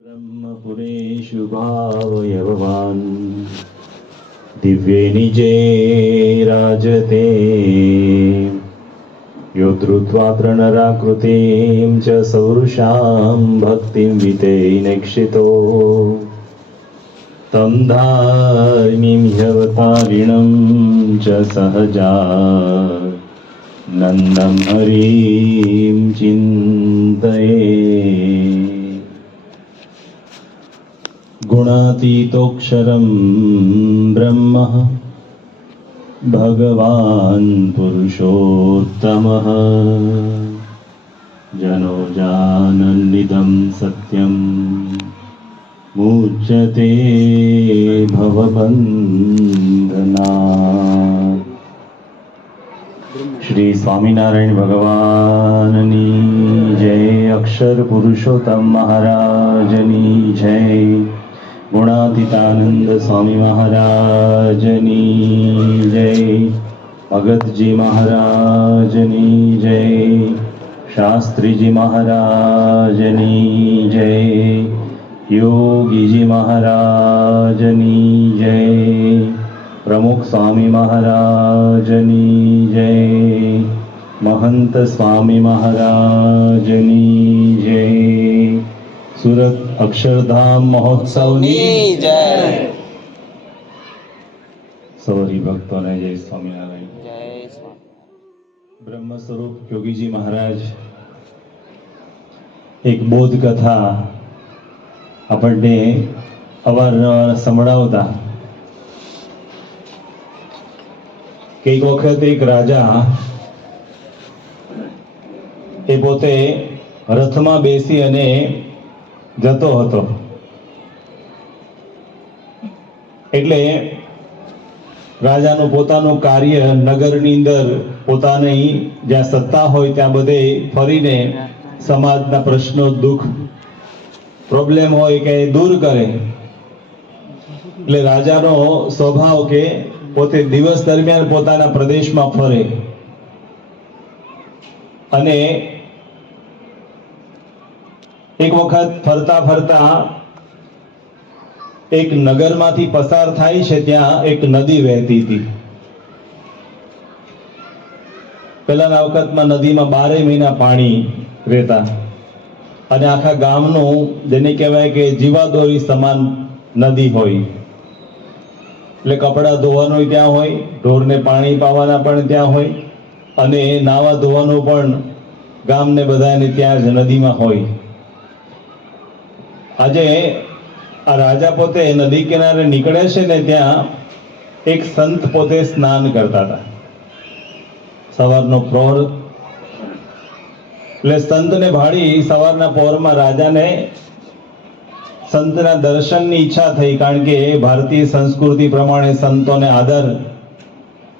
ब्रह्मपुरेषु भावयववान् दिव्ये निजे राजते यो धृत्वा तृणराकृतिं च सौरुषां भक्तिं वितेनेक्षितो तं धार्मीं ह्यवतारिणं च सहजा नन्दं हरिं चिन्तये गुणातीतोऽक्षरं ब्रह्म भगवान् पुरुषोत्तमः जनो जानन्निदं सत्यं मुच्यते भवबन्धनात्। श्री स्वामिनारायण भगवाननी जय। अक्षर पुरुषोत्तम महाराजनी जय। गुणातीतानंद स्वामी महाराजनी जय। भगत जी महाराजनी जय। शास्त्री जी महाराजनी जय। योगी जी महाराजनी जय। प्रमुख स्वामी महाराजनी जय। महंत स्वामी महाराजनी जय। सूरत अक्षरधाम महोत्सवनी जय। सौरी भक्तों ने जय स्वामीनारायण। जय स्वामी। ब्रह्म स्वरूप योगी जी महाराज एक बोध कथा આપણને અવારનવાર સંભળાવતા કે એક વખત એક રાજા એ પોતે રથમાં બેસી અને જતો હતો, એટલે રાજાનું પોતાનું કાર્ય નગરની અંદર પોતાની જ્યાં સત્તા હોય ત્યાં બધે ફરીને સમાજના પ્રશ્નો દુઃખ પ્રોબ્લેમ હોય કે દૂર કરે। એટલે રાજાનો સ્વભાવ કે પોતે દિવસ દરમિયાન પોતાના પ્રદેશમાં ફરે અને એક વખત ફરતા ફરતા એક નગરમાંથી પસાર થાય છે, ત્યાં એક નદી વહેતી હતી। પહેલાના વખતમાં નદીમાં 12 મહિના પાણી રહેતા અને આખા ગામનું જેને કહેવાય કે જીવાદોરી સમાન નદી હોય, એટલે કપડા ધોવાનું ત્યાં હોય, ઢોરને પાણી પાવાના પણ ત્યાં હોય અને નાવા ધોવાનું પણ ગામને બધાને ત્યાં જ નદીમાં હોય। આજે આ રાજા પોતે નદી કિનારે નીકળે છે ને ત્યાં એક સંત પોતે સ્નાન કરતા હતા। સવારનો પ્રહર એટલે સંતને ભાળી સવારના પહોરમાં રાજાને સંતના દર્શનની ઈચ્છા થઈ, કારણ કે ભારતીય સંસ્કૃતિ પ્રમાણે સંતોને આદર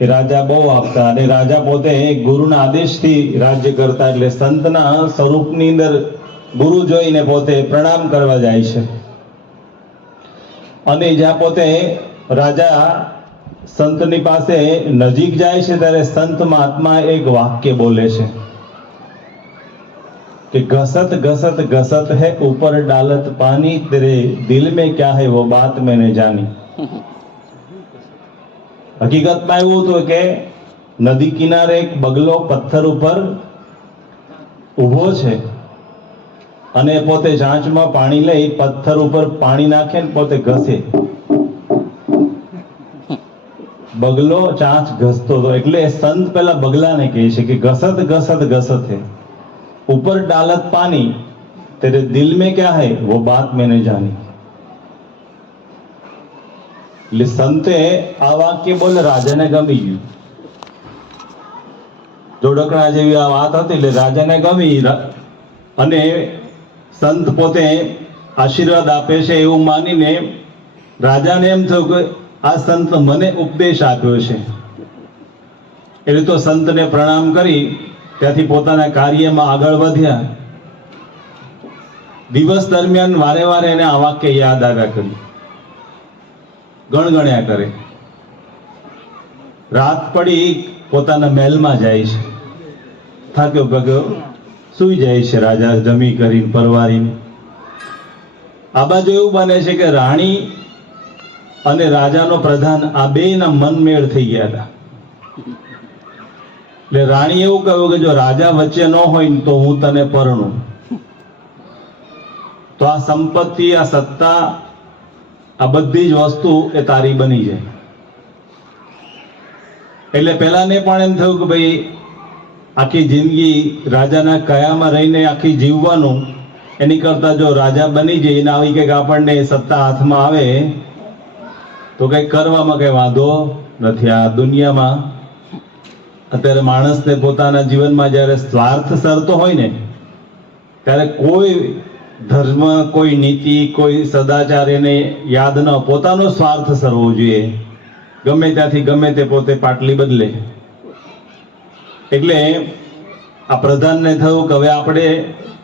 એ રાજા બહુ આપતા અને રાજા પોતે ગુરુના આદેશથી રાજ્ય કરતા, એટલે સંતના સ્વરૂપની અંદર ગુરુ જોઈને પોતે પ્રણામ કરવા જાય છે। અને જ્યાં પોતે રાજા સંતની પાસે નજીક જાય છે ત્યારે સંત મહાત્મા એક વાક્ય બોલે છે कि घसत घसत घसत है ऊपर डालत पानी, तेरे दिल में क्या है वो बात मैंने जानी। હકીકતમાં એવું હતું કે નદી કિનારે એક બગલો પથ્થર ઉપર ઊભો છે અને પોતે ચાંચમાં પાણી લઈ પથ્થર ઉપર પાણી નાખે ને પોતે ઘસે। બગલો ચાંચ ઘસતો હતો, એટલે સંત પેલા બગલાને કહે છે કે ઘસત ઘસત ઘસત है ऊपर डालत पानी, तेरे दिल में क्या है वो बात मैंने जानी। એટલે સંતે આ વાક્ય બોલે રાજાને ગમી ગયું। જોડકણા જેવી આ વાત હતી એટલે રાજાને ગમી અને સંત પોતે આશીર્વાદ આપે છે એવું માનીને રાજાને એમ થયું કે આ સંત મને ઉપદેશ આપ્યો છે, એટલે તો સંતને પ્રણામ કરી ત્યાંથી પોતાના કાર્યમાં આગળ વધ્યા। દિવસ દરમિયાન વારે વારે એને આ વાક્ય યાદ આવ્યા કર્યું, ગણગણ્યા કરે। રાત પડી પોતાના મહેલમાં જાય છે, થાક્યો ભગ્યો સુઈ જાય છે રાજા જમી કરીને પરવારીને। આ બાજુ એવું બને છે કે રાણી અને રાજાનો પ્રધાન આ બેયના મનમેળ થઈ ગયા હતા. એટલે રાણી એવું કહ્યું કે જો રાજા વચ્ચે ન હોય ને તો હું તને પરણું, તો આ સંપત્તિ, આ સત્તા, આ બધી જ વસ્તુ એ તારી બની જાય. એટલે પેલાને પણ એમ થયું કે ભાઈ આખી જિંદગી રાજાના કયામાં રહીને આખી જીવવાનું, એની કરતા જો રાજા બની જાય ને આવી કંઈક આપણને સત્તા હાથમાં આવે તો કંઈક કરવામાં કંઈ વાંધો નથી. આ દુનિયામાં અત્યારે માણસને પોતાના જીવનમાં જ્યારે સ્વાર્થ સરતો હોય ને ત્યારે કોઈ ધર્મ, કોઈ નીતિ, કોઈ સદાચાર એને યાદ ન, પોતાનો સ્વાર્થ સરવો જોઈએ. ગમે ત્યાંથી ગમે તે પોતે પાટલી બદલે. એટલે આ પ્રધાનને થયું કે હવે આપણે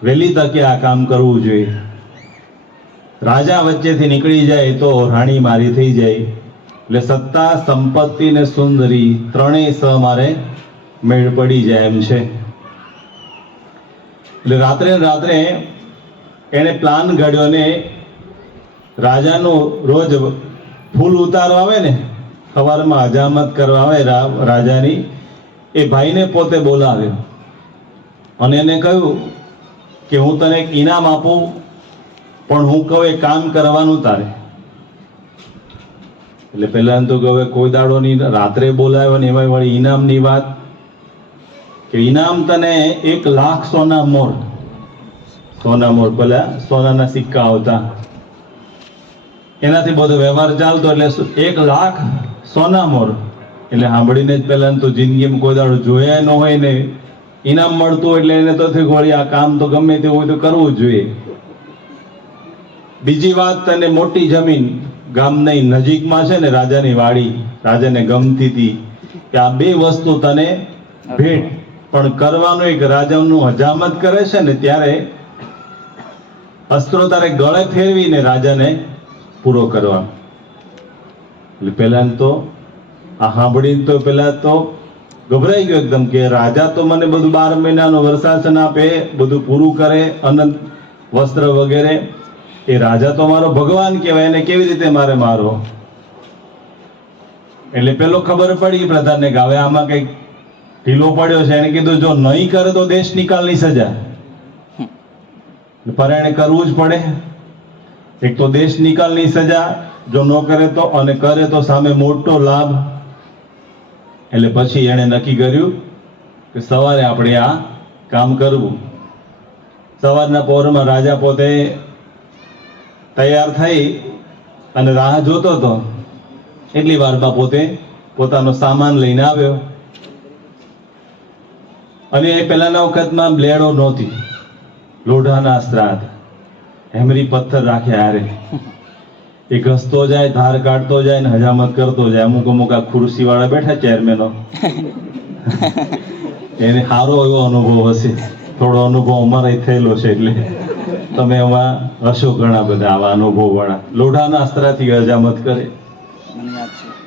વહેલી તકે આ કામ કરવું જોઈએ. રાજા વચ્ચેથી નીકળી જાય તો રાણી મારી થઈ જાય. એટલે સત્તા, સંપત્તિ ને સુંદરી ત્રણેય સ મારે મેળ પડી જાય એમ છે. એટલે રાત્રે એને પ્લાન ઘડ્યો ને રાજાનું રોજ ફૂલ ઉતારવા આવે ને, સવારમાં હજામત કરવા આવે રાજાની, એ ભાઈને પોતે બોલાવ્યો અને એને કહ્યું કે હું તને એક ઇનામ આપું, પણ હું કહું એ કામ કરવાનું તારે. એટલે પેલા તો કે હવે કોઈ દાડો ની રાત્રે બોલાવ્યો ને એમાં વળી ઇનામની વાત, કે ઇનામ તને 1 લાખ સોના મોર, પેલા સોનાના સિક્કા આવતા, એનાથી બધો વ્યવહાર ચાલતો. એટલે 1 લાખ સોના મોર. એટલે સાંભળીને જ પેલા તો જિંદગીમાં કોઈ દાડો જોયા ન હોય ને ઇનામ મળતું એટલે એને તો થયું વળી આ કામ તો ગમે તે હોય તો કરવું જ જોઈએ. બીજી વાત, તને મોટી જમીન ગામની નજીકમાં છે ને રાજાની વાડી, રાજાને ગમતી હતી, કે આ 2 વસ્તુ તને ભેટ, પણ કરવાનું એક રાજાનું હજામત કરે છે ને ત્યારે અસ્ત્રો તારે ગળે ફેરવીને રાજાને પૂરો કરવા. એટલે પેલા તો આ સાંભળીને તો પેલા તો ગભરાઈ ગયો એકદમ, કે રાજા તો મને બધું 12 મહિનાનો વર્ષાસન આપે, બધું પૂરું કરે, અનંત વસ્ત્ર વગેરે, એ રાજા તો મારો ભગવાન કહેવાય, એને કેવી રીતે મારે મારો? એટલે પેલો ખબર પડી પ્રધાનને કે હવે આમાં કઈક ઢીલો પડ્યો છે. એને કીધું જો નહીં કરે તો દેશ નિકાલની સજા, પરાયણે કરવું જ પડે. એક તો દેશ નિકાલની સજા, જો ન કરે તો, અને કરે તો સામે મોટો લાભ. એટલે પછી એણે નક્કી કર્યું કે સવારે આપણે આ કામ કરવું. સવારના પહોરમાં રાજા પોતે તૈયાર થઈ અને રાહ જોતો હતો. એટલી વારમાં પોતે પોતાનો સામાન લઈને આવ્યો. અને એ પહેલાના વખતમાં બ્લેડો નહોતી, લોઢાના અસ્ત્ર હતા, હેમરી પથ્થર રાખ્યા હારે. એ ઘસતો જાય, ધાર કાઢતો જાય ને હજામત કરતો જાય. અમુક આ ખુરશી વાળા બેઠા ચેરમેનો, એને સારો એવો અનુભવ હશે, થોડો અનુભવ અમારે થયેલો છે, એટલે તમે એમાં હશો ઘણા બધા આવા અનુભવ વાળા. લોઢાના અસ્ત્રથી હજામત કરે.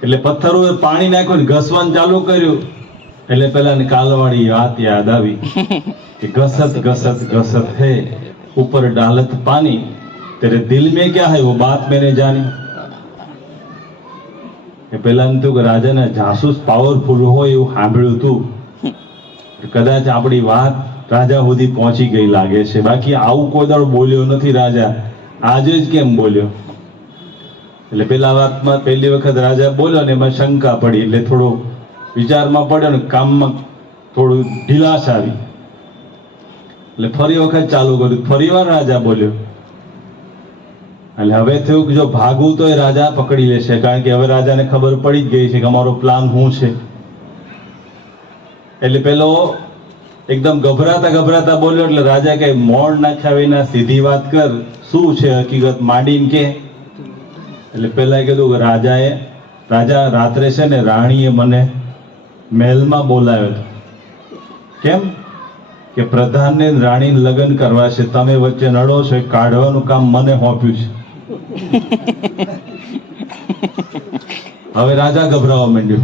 એટલે પથ્થરો પાણી નાખ્યું ને ઘસવાનું ચાલુ કર્યું. એટલે પેલા કાલવાળી વાત યાદ આવી કે ઘસત ઘસત ઘસત હે ઉપર ડાલત પાनी, तेरे दिल में क्या है वो बात मैंने जानी. એ પેલા તો રાજાના જાસૂસ પાવરફુલ હોય એવું સાંભળ્યું હતું. કદાચ આપણી વાત રાજા સુધી પહોંચી ગઈ લાગે છે. બાકી આવું કોઈ દાડો બોલ્યો નથી રાજા, આજે જ કેમ બોલ્યો? એટલે પેલા વાતમાં પહેલી વખત રાજા બોલ્યો ને એમાં શંકા પડી, એટલે થોડો વિચારમાં પડ્યો ને કામમાં થોડું ઢીલાશ આવી. એટલે ફરી વખત ચાલુ કર્યું, ફરી વાર રાજા બોલ્યો. એટલે હવે થયું કે જો ભાગવું તો એ રાજા પકડી લેશે, કારણ કે હવે રાજાને ખબર પડી જ ગઈ છે કે અમારો પ્લાન શું છે. એટલે પેલો એકદમ ગભરાતા બોલ્યો. એટલે રાજા કે મોડ નાખ્યા વિના સીધી વાત કર, શું છે હકીકત, માંડીને કે. એટલે પેલા કીધું કે રાજા રાત્રે છે ને રાણીએ મને મહેલમાં બોલાવ્યો હતો. કેમ? કે પ્રધાનને રાણીને લગ્ન કરવા છે, તમે વચ્ચે નડો છો, કાઢવાનું કામ મને સોંપ્યું છે. હવે રાજા ગભરાવા માંડ્યો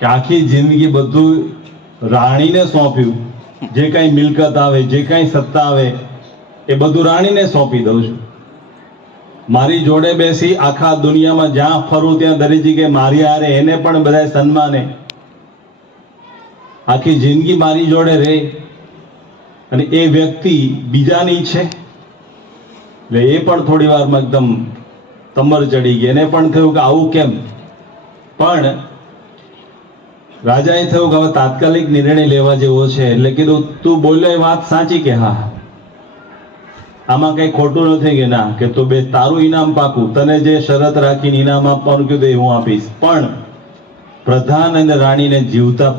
કે આખી જિંદગી બધું રાણીને સોંપ્યું, જે કઈ મિલકત આવે, જે કઈ સત્તા આવે એ બધું રાણીને સોંપી દઉં છું. મારી જોડે બેસી આખા દુનિયામાં જ્યાં ફરું ત્યાં દરેક જગ્યાએ મારી હારે એને પણ બધાય સન્માને, આખી જિંદગી મારી જોડે રહે, અને એ વ્યક્તિ બીજાની છે. એટલે એ પણ થોડી વારમાં એકદમ તમર ચડી ગઈ. એને પણ થયું કે આવું કેમ. પણ રાજાએ થયું કે હવે તાત્કાલિક નિર્ણય લેવા જેવો છે. એટલે કીધું તું બોલ્યો એ વાત સાચી કે હા, આમાં કઈ ખોટું નથી કે ના, કે તું બે તારું ઇનામ પાકું, તને જે શરત રાખીને ઇનામ આપવાનું કીધું એ હું આપીશ. પણ પ્રધાન અને રાણીને જીવતા,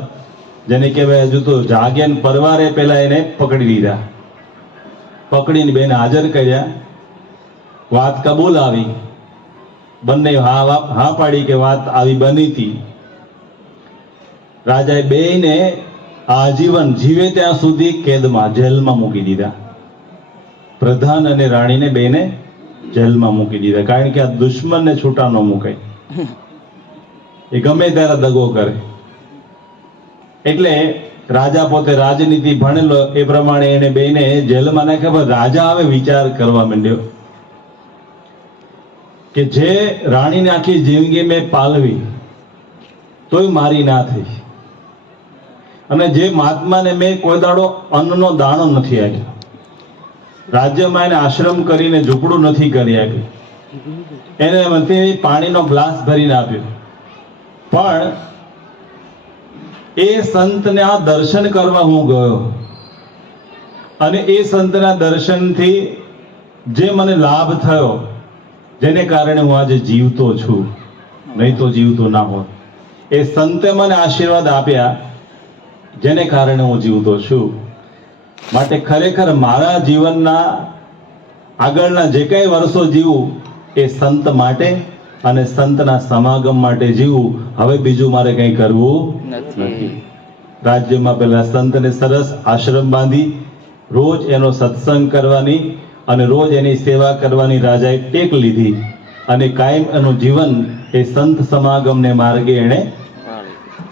જેને કહેવાય હજુ તો જાગે ને પરવારે પેલા એને પકડી લીધા. પકડીને બેન હાજર કર્યા. વાત કબૂલ આવી. બંને હા પાડી કે વાત આવી બની હતી. રાજાએ બેયને આજીવન જીવે ત્યાં સુધી કેદમાં, જેલમાં મૂકી દીધા. પ્રધાન અને રાણીને બેને જેલમાં મૂકી દીધા. કારણ કે આ દુશ્મનને છૂટા ન મુકાય, એ ગમે ત્યારે દગો કરે. એટલે રાજા પોતે રાજનીતિ ભણેલો, એ પ્રમાણે એને બેને જેલમાં નાખ્યા. પણ રાજા હવે વિચાર કરવા માંડ્યો કે જે રાણીને આખી જિંદગી મેં પાલવી તોય મારી ના થઈ, અને જે મહાત્માને મેં કોઈ દાડો અન્નનો દાણો નથી આપ્યો, રાજ્યમાં એને આશ્રમ કરીને ઝૂંપડું નથી કરી આપ્યું, એને મતે પાણીનો ગ્લાસ ભરીને આપ્યો, પણ એ સંતના દર્શન કરવા હું ગયો, અને એ સંતના દર્શનથી જે મને લાભ થયો, જેને કારણે હું આજે જીવતો છું, નહીં તો જીવતો ના હોત. એ સંતે મને આશીર્વાદ આપ્યા, જેને કારણે હું જીવતો છું. માટે ખરેખર મારા જીવનના આગળના જે કઈ વર્ષો જીવું એ સંત માટે અને સંતના સમાગમ માટે જીવું. હવે બીજું મારે કંઈ કરવું નથી. રાજ્યમાં પેલા સંતને સરસ આશ્રમ બાંધી રોજ એનો સત્સંગ કરવાની અને રોજ એની સેવા કરવાની રાજાએ ટેક લીધી, અને કાયમ એનું જીવન એ સંત સમાગમને માર્ગે એણે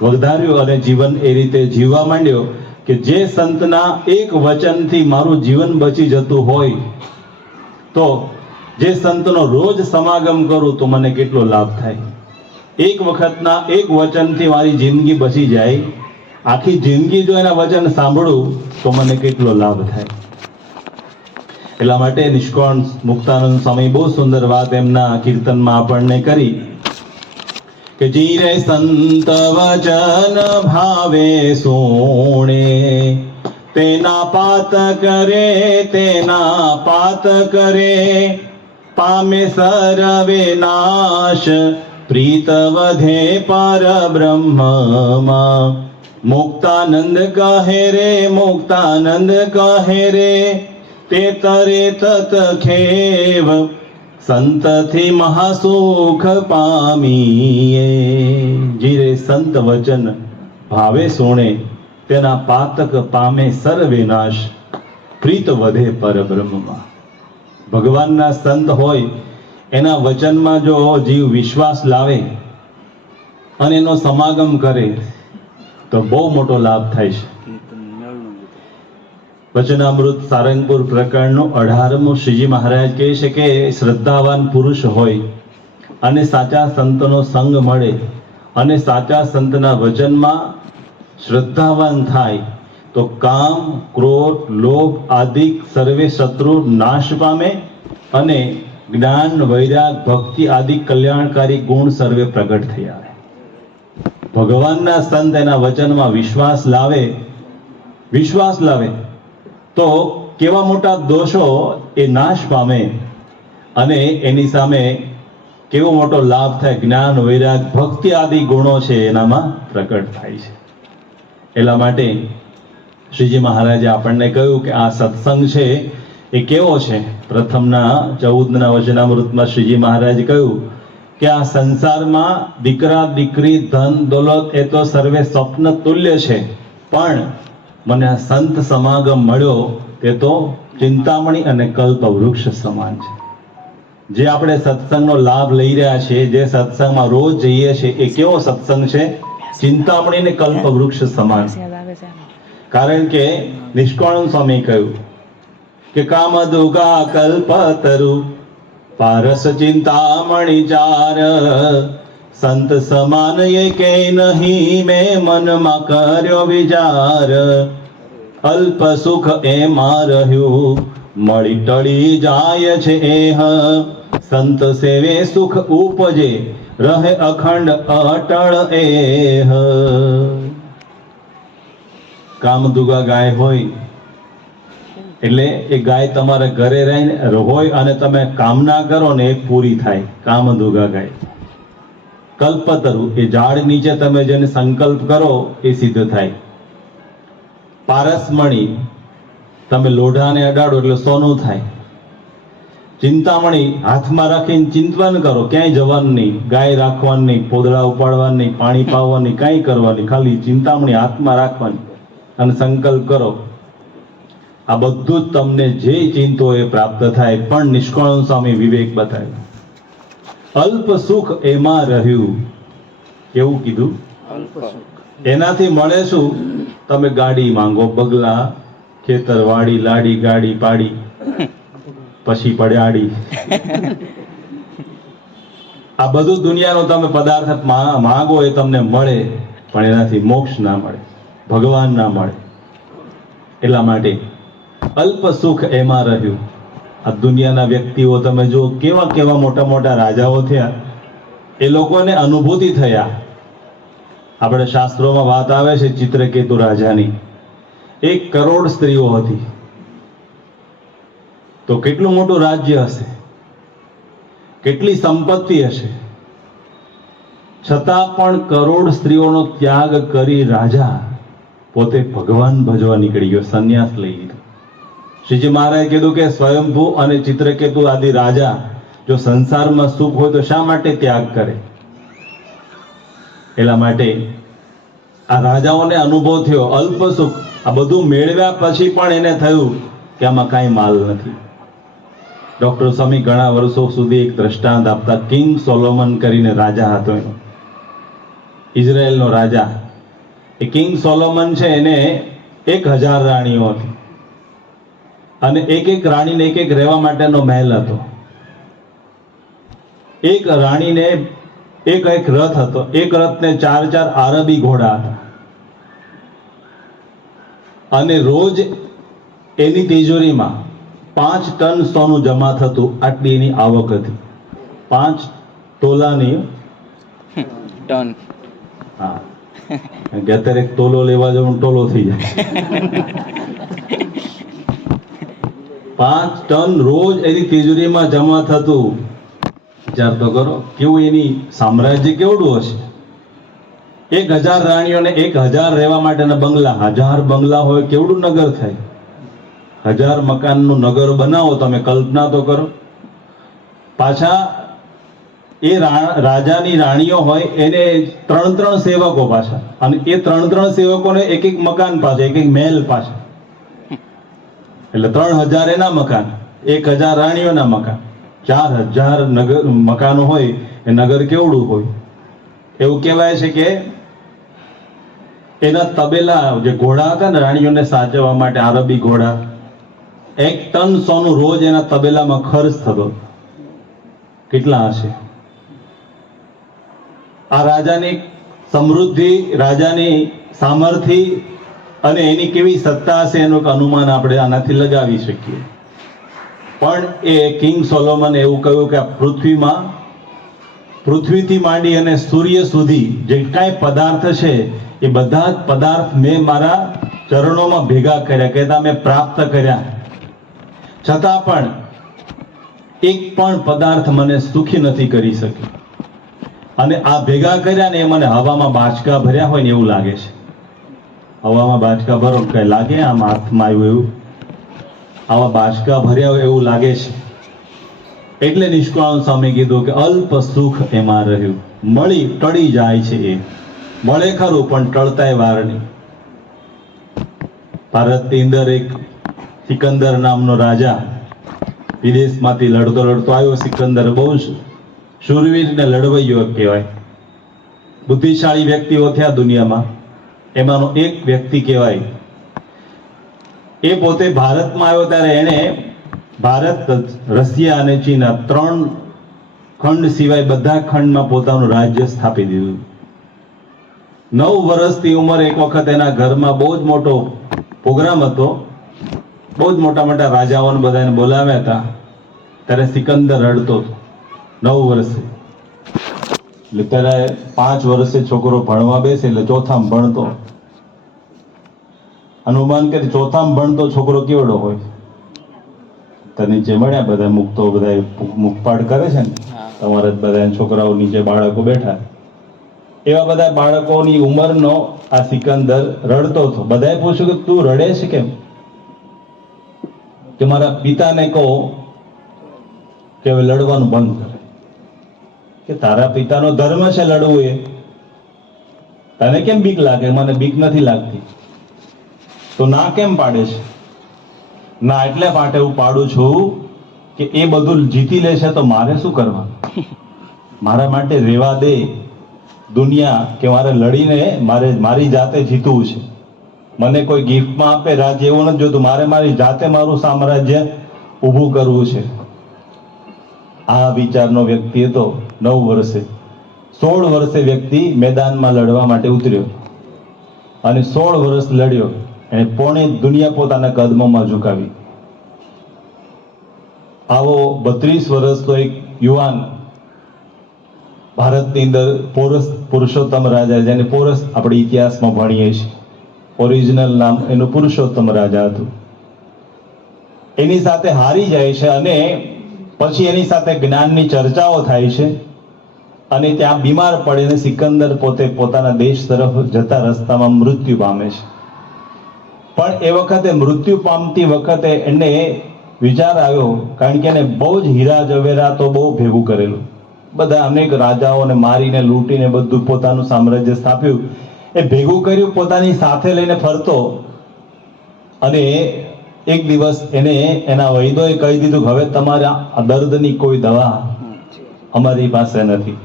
વધાર્યું, અને જીવન એ રીતે જીવવા માંડ્યો કે જે સંતના એક વચનથી મારું જીવન બચી જતું હોય, તો જે સંતનો રોજ સમાગમ કરું તો મને કેટલો લાભ થાય. એક વખતના એક વચનથી મારી જિંદગી બચી જાય, આખી જિંદગી જો એના વચન સાંભળું તો મને કેટલો લાભ થાય. એટલા માટે નિષ્કોણ મુક્તાનંદ સ્વામી બહુ સુંદર વાત એમના કીર્તનમાં આપણને કરી કે જીરે સંત વચન ભાવે સોણે, તેના પાત કરે પામે સર્વે નાશ, પ્રીત વધે પર બ્રહ્મમાં. મુક્તાનંદ કહે રે તે તરે તત ખેવ, સંતથી મહાસુખ પામીએ. જીરે સંત વચન ભાવે સોણે, તેના પાતક પામે સર્વે નાશ, પ્રીત વધે પરબ્રહ્મમાં. ભગવાનના સંત હોય, એના વચનમાં જો જીવ વિશ્વાસ લાવે અને એનો સમાગમ કરે તો બહુ મોટો લાભ થાય છે. વચનામૃત સારંગપુર પ્રકરણનું 18મું શ્રીજી મહારાજ કહે છે કે શ્રદ્ધાવાન પુરુષ હોય અને સાચા સંતનો સંગ મળે અને સાચા સંતના વચનમાં શ્રદ્ધાવાન થાય તો કામ, ક્રોધ, લોભ આદિ સર્વે શત્રુ નાશ પામે, અને જ્ઞાન, વૈરાગ, ભક્તિ આદિ કલ્યાણકારી ગુણ સર્વે પ્રગટ થઈ આવે. ભગવાનના સંત એના વચનમાં વિશ્વાસ લાવે તો કેવા મોટા દોષો એ નાશ પામે, અને એની સામે કેવો મોટો લાભ થાય. જ્ઞાન, વૈરાગ, ભક્તિ આદિ ગુણો છે એનામાં પ્રગટ થાય છે. એટલા માટે શ્રીજી મહારાજે આપણને કહ્યું કે આ સત્સંગ છે એ કેવો છે. પ્રથમના 14ના વચનામૃતમાં શ્રીજી મહારાજ કહ્યું કે આ સંસારમાં દીકરા, દીકરી, ધન, દોલત એ તો સર્વે સ્વપ્ન તુલ્ય છે, પણ મને આ સંત સમાગમ મળ્યો તે તો ચિંતામણી અને કલ્પ વૃક્ષ સમાન છે. જે આપણે સત્સંગનો લાભ લઈ રહ્યા છીએ, જે સત્સંગમાં રોજ જઈએ છીએ, એ કેવો સત્સંગ છે? ચિંતામણી અને કલ્પ વૃક્ષ સમાન. કારણ કે નિષ્કાળાનંદ સ્વામી કહ્યું કે કામદુગા કલ્પતરુ પારસ ચિંતામણી ચાર સંત સમાન એકે નહીં મેં મનમાં કર્યો વિચાર અલ્પ સુખ એમાં રહ્યું મળી ટળી જાય છે એહ સંત સેવે સુખ ઉપજે રહે અખંડ અટળ એહ. કામદુગા ગાય હોય એટલે એ ગાય તમારા ઘરે રહીને હોય અને તમે કામના કરો ને એ પૂરી થાય. કામદુગા ગાય. કલ્પતરુ એ ઝાડ નીચે તમે જેને સંકલ્પ કરો એ સિદ્ધ થાય. પારસમણી તમે લોઢાને અડાડો એટલે સોનું થાય. ચિંતામણી હાથમાં રાખીને ચિંતન કરો, ક્યાંય જવાનું નહીં, ગાય રાખવાની નહીં, પોદળા ઉપાડવાની નહીં, પાણી પાવાની, કાંઈ કરવાની, ખાલી ચિંતામણી હાથમાં રાખવાની અને સંકલ્પ કરો. આ બધું જ તમને જે ચિંતો એ પ્રાપ્ત થાય. પણ નિષ્કાળ સ્વામી વિવેક બતાવ્યો. અલ્પ સુખ એમાં રહ્યું. કેવું કીધું? એનાથી મળે શું? તમે ગાડી માંગો, બગલા, ખેતર, વાડી, લાડી, ગાડી, પાડી, પછી પડ્યાડી. આ બધું દુનિયાનો તમે પદાર્થ માંગો એ તમને મળે, પણ એનાથી મોક્ષ ના મળે, ભગવાન ના મળે. એટલા માટે અલ્પ સુખ એમાં રહ્યું. આ દુનિયાના વ્યક્તિઓ તમે જો કેવા કેવા મોટા મોટા રાજાઓ થયા, એ લોકોને અનુભૂતિ થયા. આપણે શાસ્ત્રોમાં વાત આવે છે ચિત્રકેતુ રાજાની. 1 કરોડ સ્ત્રીઓ હતી. તો કેટલું મોટું રાજ્ય હશે, કેટલી સંપત્તિ હશે, છતાં પણ કરોડ સ્ત્રીઓનો ત્યાગ કરી રાજા પોતે ભગવાન ભજવા નીકળી ગયો, સંન્યાસ લઈ લીધો. શ્રીજી મહારાજે કીધું કે સ્વયંભૂ અને ચિત્રકેતુ આદિ રાજા જો સંસારમાં સુખ હોય તો શા માટે ત્યાગ કરે? એટલા માટે આ રાજાઓને અનુભવ થયો અલ્પ સુખ. આ બધું મેળવ્યા પછી પણ એને થયું કે આમાં કાંઈ માલ નથી. ડોક્ટર સ્વામી ઘણા વર્ષો સુધી એક દ્રષ્ટાંત આપતા. કિંગ સોલોમન કરીને રાજા હતો એનો, ઇઝરાયલનો રાજા. એ કિંગ સોલોમન છે, એને 1000 રાણીઓ હતી અને એક રાણીને એક રહેવા માટેનો મહેલ હતો. એક રાણીને એક રથ હતો. એક રથને 4 આરબી ઘોડા હતા અને રોજ એની તિજોરીમાં 5 ટન સોનું જમા થતું. આટલી એની આવક હતી. 5 તોલાની ટન. હા, કે અત્યારે એક તોલો લેવા જવું ટોલો થઈ જાય. 5 ટન રોજ એની તિજોરીમાં જમા થતું. વિચાર તો કરો કેવું એની સામ્રાજ્ય કેવડું હશે. 1000 રાણીઓને 1000 રહેવા માટેના બંગલા. 1000 બંગલા હોય કેવડું નગર થાય. 1000 મકાનનું નગર બનાવો, તમે કલ્પના તો કરો. પાછા એ રાજાની રાણીઓ હોય એને 3 સેવકો પાછા, અને એ 3 સેવકોને એક મકાન પાછા, એક મહેલ પાછા. એટલે 3000 એના મકાન, 1000 રાણીઓના મકાન, 4000 નગર મકાનો હોય. એ નગર કેવડું હોય? એવું કહેવાય છે કે એના તબેલા જે ઘોડા હતા ને રાણીઓને સાચવવા માટે, આરબી ઘોડા, 1 ટન સોનું રોજ એના તબેલામાં ખર્ચ થતો. કેટલા હશે? આ રાજાની સમૃદ્ધિ, રાજાની સામર્થ્ય અને એની કેવી સત્તા હશે એનું અનુમાન આપણે આનાથી લગાવી શકીએ. પણ એ કિંગ સોલોમન એવું કહ્યું કે આ પૃથ્વીથી માંડી અને સૂર્ય સુધી જે કાંઈ પદાર્થ છે એ બધા જ પદાર્થ મેં મારા ચરણોમાં ભેગા કર્યા, કહેતા મેં પ્રાપ્ત કર્યા, છતાં પણ એક પણ પદાર્થ મને સુખી નથી કરી શક્યો. અને આ ભેગા કર્યા ને એ મને હવામાં બાચકા ભર્યા હોય ને એવું લાગે છે. હવામાં બાચકા ભરો કઈ લાગે? આમ હાથમાં આવ્યું એવું આવા બાચકા ભર્યા હોય એવું લાગે છે. એટલે નિષ્કાળ સ્વામી કીધું કે અલ્પ સુખ એમાં રહ્યું. મળી ટળી જાય છે. એ મળે ખરું પણ ટળતાય વાર નહીં. ભારતની અંદર એક સિકંદર નામનો રાજા વિદેશમાંથી લડતો આવ્યો. સિકંદર બહુ શૂરવીર ને લડવૈયો કહેવાય. બુદ્ધિશાળી વ્યક્તિઓ થયા દુનિયામાં, એમાંનો એક વ્યક્તિ કહેવાય. એ પોતે ભારતમાં આવ્યો ત્યારે એણે ભારત, રશિયા અને ચીન આ 3 ખંડ સિવાય બધા ખંડમાં પોતાનું રાજ્ય સ્થાપી દીધું. 9 વર્ષની ઉંમરે એક વખત એના ઘરમાં બહુ જ મોટો પ્રોગ્રામ હતો. બહુ જ મોટા મોટા રાજાઓને બધાને બોલાવ્યા હતા. ત્યારે સિકંદર રડતો હતો 9 વર્ષે. એટલે ત્યારે 5 વર્ષે છોકરો ભણવા બેસે એટલે ચોથામાં ભણતો. અનુમાન કરી ચોથામાં ભણતો છોકરો કેવડો હોય? તો નીચે મળ્યા બધા મુક્તો, બધા મુખપાડ કરે છે ને, તમારે બધા છોકરાઓ નીચે બાળકો બેઠા. એવા બધા બાળકોની ઉંમરનો આ સિકંદર રડતો હતો. બધાએ પૂછ્યું કે તું રડે છે કેમ? કે મારા પિતાને કહો કે હવે લડવાનું બંધ કરે. કે તારા પિતાનો ધર્મ છે લડવું, એ તને કેમ બીક લાગે? મને બીક નથી લાગતી. તો ના કેમ પાડે છે? ના એટલે માટે હું પાડું છું કે એ બધું જીતી લેશે તો મારે શું કરવાનું? મારા માટે રેવા દે દુનિયા, કે મારે લડીને મારી જાતે જીતવું છે. મને કોઈ ગિફ્ટમાં આપે રાજ્ય એવું નથી જોતું, મારે મારી જાતે મારું સામ્રાજ્ય ઊભું કરવું છે. આ વિચારનો વ્યક્તિ હતો 9 વર્ષે. 16 વર્ષે વ્યક્તિ મેદાનમાં લડવા માટે ઉતર્યો અને 16 વર્ષ લડ્યો. એને પોણી દુનિયા પોતાના કદમોમાં ઝુકાવી. આવો 32 વર્ષનો એક યુવાન ભારતની અંદર પોરસ, પુરુષોત્તમ રાજા, જેને પોરસ આપણે ઇતિહાસમાં ભણીએ છીએ, ઓરિજિનલ નામ એનું પુરુષોત્તમ રાજા હતું. એની સાથે હારી જાય છે અને પછી એની સાથે જ્ઞાનની ચર્ચાઓ થાય છે અને ત્યાં બીમાર પડે. સિકંદર પોતે પોતાના દેશ તરફ જતા રસ્તામાં મૃત્યુ પામે છે. પણ એ વખતે મૃત્યુ પામતી વખતે એને વિચાર આવ્યો, કારણ કે એને બહુ જ હીરા જવેરા તો બહુ ભેગું કરેલું, બધા અનેક રાજાઓને મારીને લૂંટીને બધું પોતાનું સામ્રાજ્ય સ્થાપ્યું. એ ભેગું કર્યું, પોતાની સાથે લઈને ફરતો. અને એક દિવસ એને એના વૈદ્યોએ કહી દીધું કે હવે તમારા આ દર્દની કોઈ દવા અમારી પાસે નથી.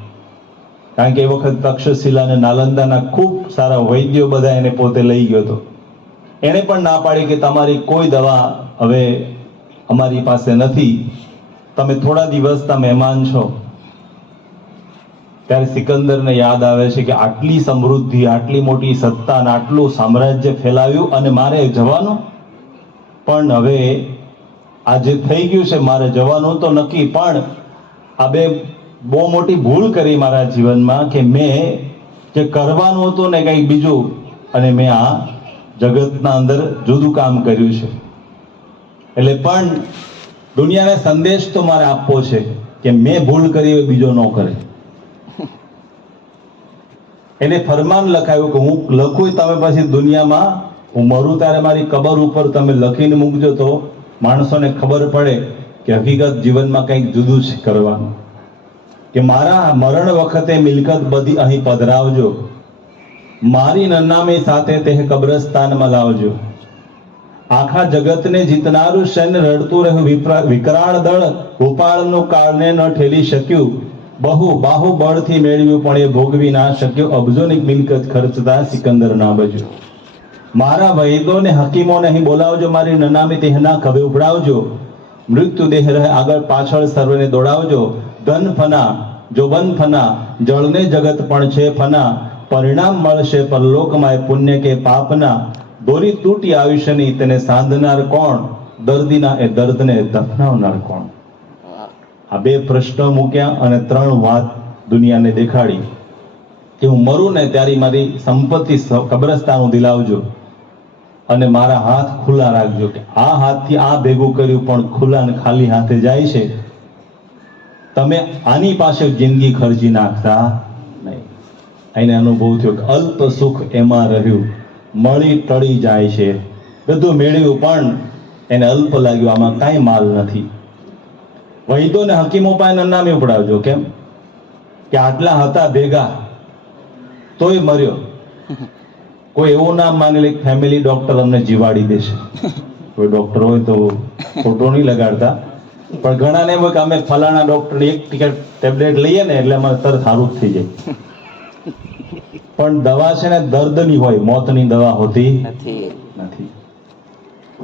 કારણ કે એ વખત તક્ષશિલા અને નાલંદાના ખૂબ સારા વૈદ્યો બધા એને પોતે લઈ ગયો હતો. એણે પણ ના પાડી કે તમારી કોઈ દવા હવે અમારી પાસે નથી, તમે થોડા દિવસના મહેમાન છો. ત્યારે સિકંદરને યાદ આવે છે કે આટલી સમૃદ્ધિ, આટલી મોટી સત્તા અને આટલું સામ્રાજ્ય ફેલાવ્યું અને મારે જવાનું, પણ હવે આ જે થઈ ગયું છે મારે જવાનું તો નક્કી, પણ આ બહુ મોટી ભૂલ કરી મારા જીવનમાં કે મેં જે કરવાનું હતું ને કંઈક બીજું, અને મેં આ જગતના અંદર જુદું કામ કર્યું છે. એટલે પણ દુનિયાને સંદેશ તો મારે આપવો છે કે મેં ભૂલ કરી હોય બીજો ન કરે. એને ફરમાન લખાયું કે હું લખું, તમે પછી દુનિયામાં હું મરું ત્યારે મારી કબર ઉપર તમે લખીને મૂકજો, તો માણસોને ખબર પડે કે હકીકત જીવનમાં કંઈક જુદું છે કરવાનું. કે મારા મરણ વખતે મિલકત બધી અહીં પધરાવજો, મારી નનામી સાથે તે કબ્રસ્તાનમાં લાવજો. આખા જગતને જીતનારું સૈન્ય રડતું રહ્યું વિકરાળ દળ, ગોપાળનું કાળને ન ઠેલી શક્યું, બહુ બાહુબળથી મેળવ્યું પણ એ ભોગવી ના શક્યો, અબજોની મિલકત ખર્ચતા સિકંદર ના બજ્યો. મારા વૈદોને હકીમોને અહીં બોલાવજો, મારી નનામી તેહના ખભે ઉપડાવજો, મૃત્યુ દેહ રહે આગળ પાછળ સર્વને દોડાવજો. ધન ફના જોબન ફના, જળને જગત પણ છે ફના, પરિણામ મળશે પરલોકમાં પુણ્ય કે પાપના, દોરી તૂટી આયુષ્યની તેને સાંધનાર કોણ, દર્દીના એ દર્દને દફનાવનાર કોણ. આ 2 પ્રશ્નો મૂક્યા અને 3 વાત દુનિયાને દેખાડી કે હું મરું ને ત્યારે મારી સંપત્તિ કબ્રસ્તાન દિલાવજો અને મારા હાથ ખુલ્લા રાખજો. કે આ હાથથી આ ભેગું કર્યું પણ ખુલ્લા ને ખાલી હાથે જાય છે, તમે આની પાસે જિંદગી ખર્ચી નાખતા નહીં. એને અનુભવ થયો કે અલ્પ સુખ એમાં રહ્યું, મળી ટળી જાય છે. બધું મેળવ્યું પણ એને અલ્પ લાગ્યું, આમાં કાંઈ માલ નથી. વૈદોને હકીમો પાસે નામે ઉપડાવજો. કેમ કે આટલા હતા ભેગા તોય મર્યો. કોઈ એવું નામ માંગી લે ફેમિલી ડોક્ટર અમને જીવાડી દેશે. કોઈ ડોક્ટર હોય તો ફોટો નહીં લગાડતા, પણ ઘણાને એમ હોય કે અમે ફલાણા ડોક્ટર એક ટેબ્લેટ લઈએ ને એટલે અમારે તરત સારું જ થઈ જાય. પણ દવા છે ને દર્દની હોય, મોતની દવા હોતી નથી.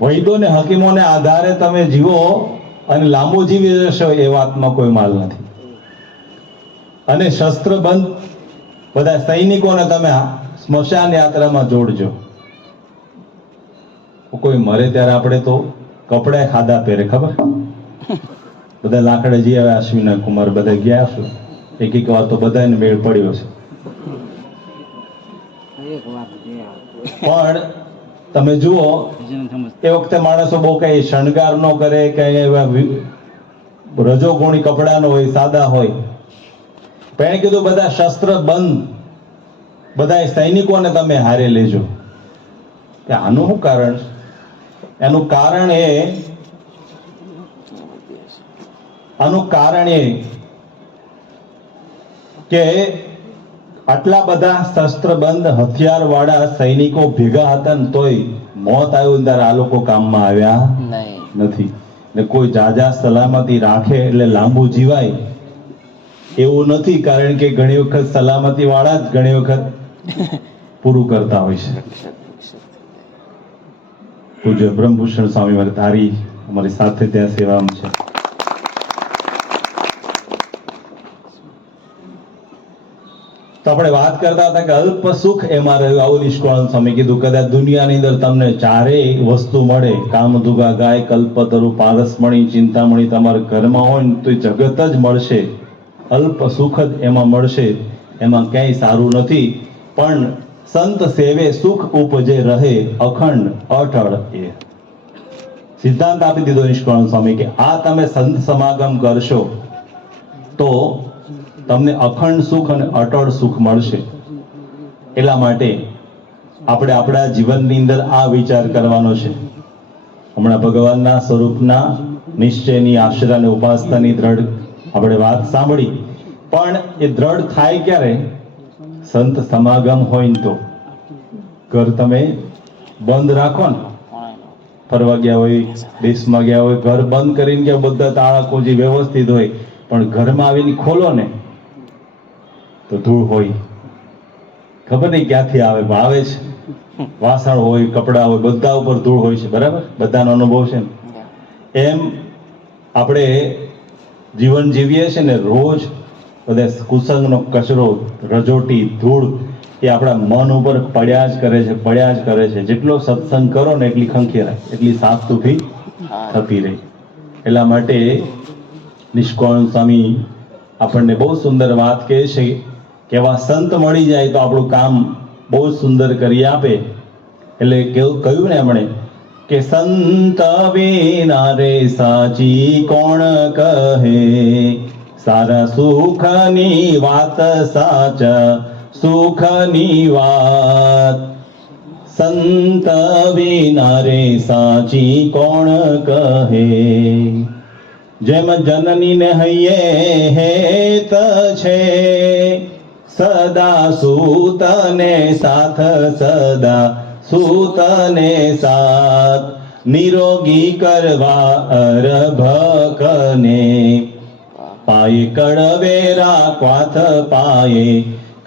વૈદોને હકીમોને આધારે તમે જીવો અને લાંબુ જીવી જશો એ વાતમાં કોઈ માલ નથી. અને શસ્ત્રબંધ બધા સૈનિકોને તમે સ્મશાન યાત્રામાં જોડજો. કોઈ મરે ત્યારે આપણે તો કપડા ખાધા પહેરે, ખબર? બધા લાકડે જઈ આવ્યા, અશ્વિના કુમાર બધા ગયા છે, એક વાર તો બધાને મેળ પડ્યો છે. પણ તમે જુઓ એ વખતે માણસો બહુ કઈ શણગાર ન કરે, કઈ એવા રજોગુણી કપડા નો હોય, સાદા હોય. પણ એને કીધું બધા શસ્ત્ર બંધ, બધા સૈનિકોને તમે હારે લેજો. કે આનું શું કારણ? એનું કારણ એ કે આટલા બધા શસ્ત્રબંધ હથિયાર વાળા સૈનિકો ભેગા હતા ને તોય મોત આવ્યું ત્યારે આ લોકો કામમાં આવ્યા નથી. ને કોઈ જાજા સલામતી રાખે એટલે લાંબુ જીવાય એવું નથી, કારણ કે ઘણી વખત સલામતી વાળા જ ઘણી વખત પૂરું કરતા હોય છે. પૂજ્ય બ્રહ્મભૂષણ સ્વામી મારી ધારી અમારી સાથે ત્યાં સેવામાં છે. તો આપણે વાત કરતા હતા કે અલ્પ સુખ એમાં રહ્યું. આવું નિષ્કાળ સ્વામી કીધું, કદાચ દુનિયાની અંદર તમને ચારેય વસ્તુ મળે, કામધુગા ગાય, કલ્પતરુ, પારસમણી, ચિંતામણી તમારા ઘરમાં હોય ને તો જગત જ મળશે. અલ્પ સુખ જ એમાં મળશે, એમાં ક્યાંય સારું નથી. પણ સંત સેવે સુખ ઉપજે રહે અખંડ અટળ. એ સિદ્ધાંત આપી દીધો નિષ્કાળ સ્વામી કે આ તમે સંત સમાગમ કરશો તો તમને અખંડ સુખ અને અટળ સુખ મળશે. એટલા માટે આપણે આપણા જીવનની અંદર આ વિચાર કરવાનો છે. હમણાં ભગવાનના સ્વરૂપના નિશ્ચયની, આશરા અને ઉપાસનાની દ્રઢ આપણે વાત સાંભળી. પણ એ દ્રઢ થાય ક્યારે? સંત સમાગમ હોય ને તો. ઘર તમે બંધ રાખો ને, ફરવા ગયા હોય, દેશમાં ગયા હોય, ઘર બંધ કરીને ગયા, બધા તાળા કોજી વ્યવસ્થિત હોય, પણ ઘરમાં આવીને ખોલો ને તો ધૂળ હોય. ખબર નહીં ક્યાંથી આવે, પણ આવે છે. વાસણ હોય, કપડા હોય, બધા ઉપર ધૂળ હોય છે. બરાબર? બધાનો અનુભવ છે ને? એમ આપણે જીવન જીવીએ છીએ ને, રોજ બધા કુસંગનો કચરો, રજોટી, ધૂળ એ આપણા મન ઉપર પડ્યા જ કરે છે, પડ્યા જ કરે છે. જેટલો સત્સંગ કરો ને એટલી ખંખેરાય, એટલી સાફ સુફી થતી રહી. એટલા માટે નિષ્કાળ સ્વામી આપણને બહુ સુંદર વાત કહે છે કે એવા સંત મળી જાય તો આપણું કામ બહુ સુંદર કરી આપે. એટલે કેવું કહ્યું ને એમણે કે સંત વિના રે સાચી કોણ કહે, સારા સુખની વાત, સાચા સુખની વાત. સંત વિના રે સાચી કોણ કહે, જેમ જનનીને હૈયે હેત છે, સદા સૂતને સાથ, સદા સૂતને સાથ. નિરોગી કરવા અરભકને, પાયે કડવેરા ક્વાથ, પાયે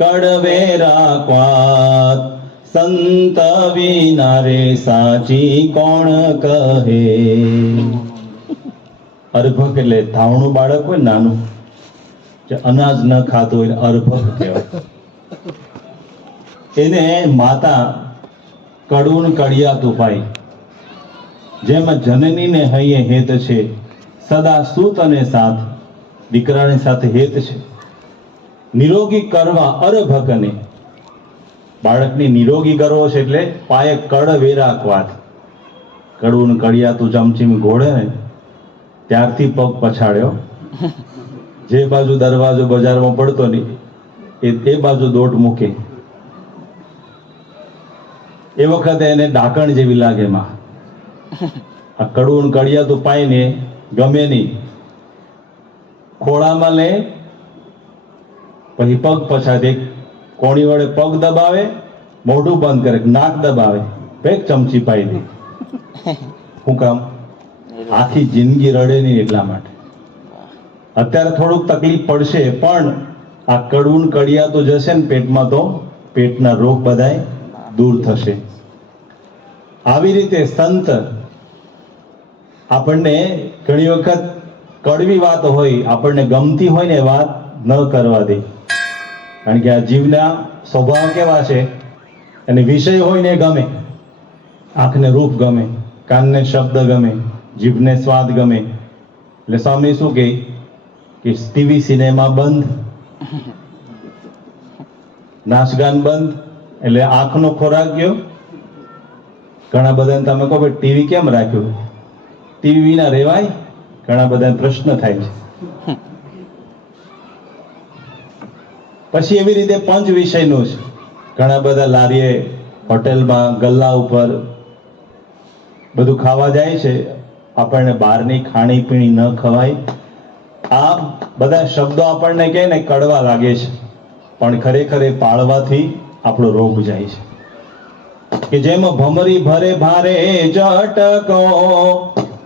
કડવેરા ક્વાથ. સંત વિના રે સાચી કોણ કહે. અર્ભક એટલે ધાવણું બાળક હોય નાનું, જે અનાજ ન ખાતું હોય અર્ભક કહેવાય. એને માતા કડવું કડિયાતું પાય. જેમ જનનીને હૈયે હેત છે, સદા સૂત અને સાથ, દીકરાની સાથે હેત છે. નિરોગી કરવા અર્ભકને, બાળકની નિરોગી કરવો છે એટલે પાયે કડવેરા ક્વાથ. કડવું કડિયાતું ચમચીમ ઘોડે ને ત્યારથી પગ પછાડ્યો. જે બાજુ દરવાજો બજારમાં પડતો નહીં એ બાજુ દોટ મૂકે. એ વખતે એને ડાકણ જેવી લાગે માં. આ કડવું કડિયાતું પાઈને ગમે નહીં, ખોળામાં લે, પછી પગ પછાડે, કોણી વડે પગ દબાવે, મોઢું બંધ કરે, નાક દબાવે, એક ચમચી પાઈ દે. શું કામ? આખી જિંદગી રડે નહીં એટલા માટે. અત્યારે થોડુંક તકલીફ પડશે, પણ આ કડવું કડિયાતું જશે ને પેટમાં તો પેટના રોગ બધાય દૂર થશે. આવી રીતે સંત આપણને ઘણી વખત કડવી વાત હોય, આપણને ગમતી હોય ને એ વાત ન કરવા દે. કારણ કે આ જીવના સ્વભાવ કેવા છે, અને વિષય હોય ને ગમે, આંખને રૂપ ગમે, કાનને શબ્દ ગમે, જીભને સ્વાદ ગમે. એટલે સ્વામી શું કહે કે ટીવી સિનેમા બંધ, નાચગાન બંધ, એટલે આંખનો ખોરાક ગયો. ઘણા બધાને તમે કહો કે ટીવી કેમ રાખ્યું, ટીવી વિના રહેવાય? ઘણા બધા પ્રશ્ન થાય છે. પછી એવી રીતે પંચ વિષયનું છે. ઘણા બધા લારીએ, હોટેલમાં, ગલ્લા ઉપર બધું ખાવા જાય છે. આપણને બહારની ખાણીપીણી ન ખવાય. આ બધા શબ્દો આપણને કહે ને કડવા લાગે છે, પણ ખરેખર એ પાળવાથી આપણો રોગ જાય છે. કે જેમ ભમરી ભરે ભારે જટકો,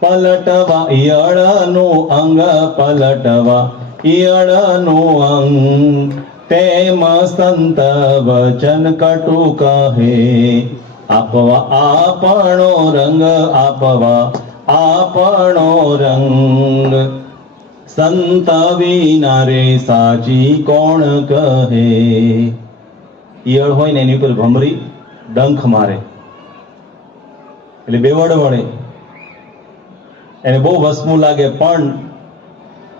પલટવા ઈયળનું અંગ, પલટવા ઈયળનું અંગ, તેમ સંત વચન કટુ કહે, આપવા આપણો રંગ, આપવા આપણો રંગ, સંત વિના રે સાચી કોણ કહે. ઈયળ હોય ને એની ઉપર ભમરી ડંખ મારે એટલે બેવડ વળે, એને બહુ વસમું લાગે. પણ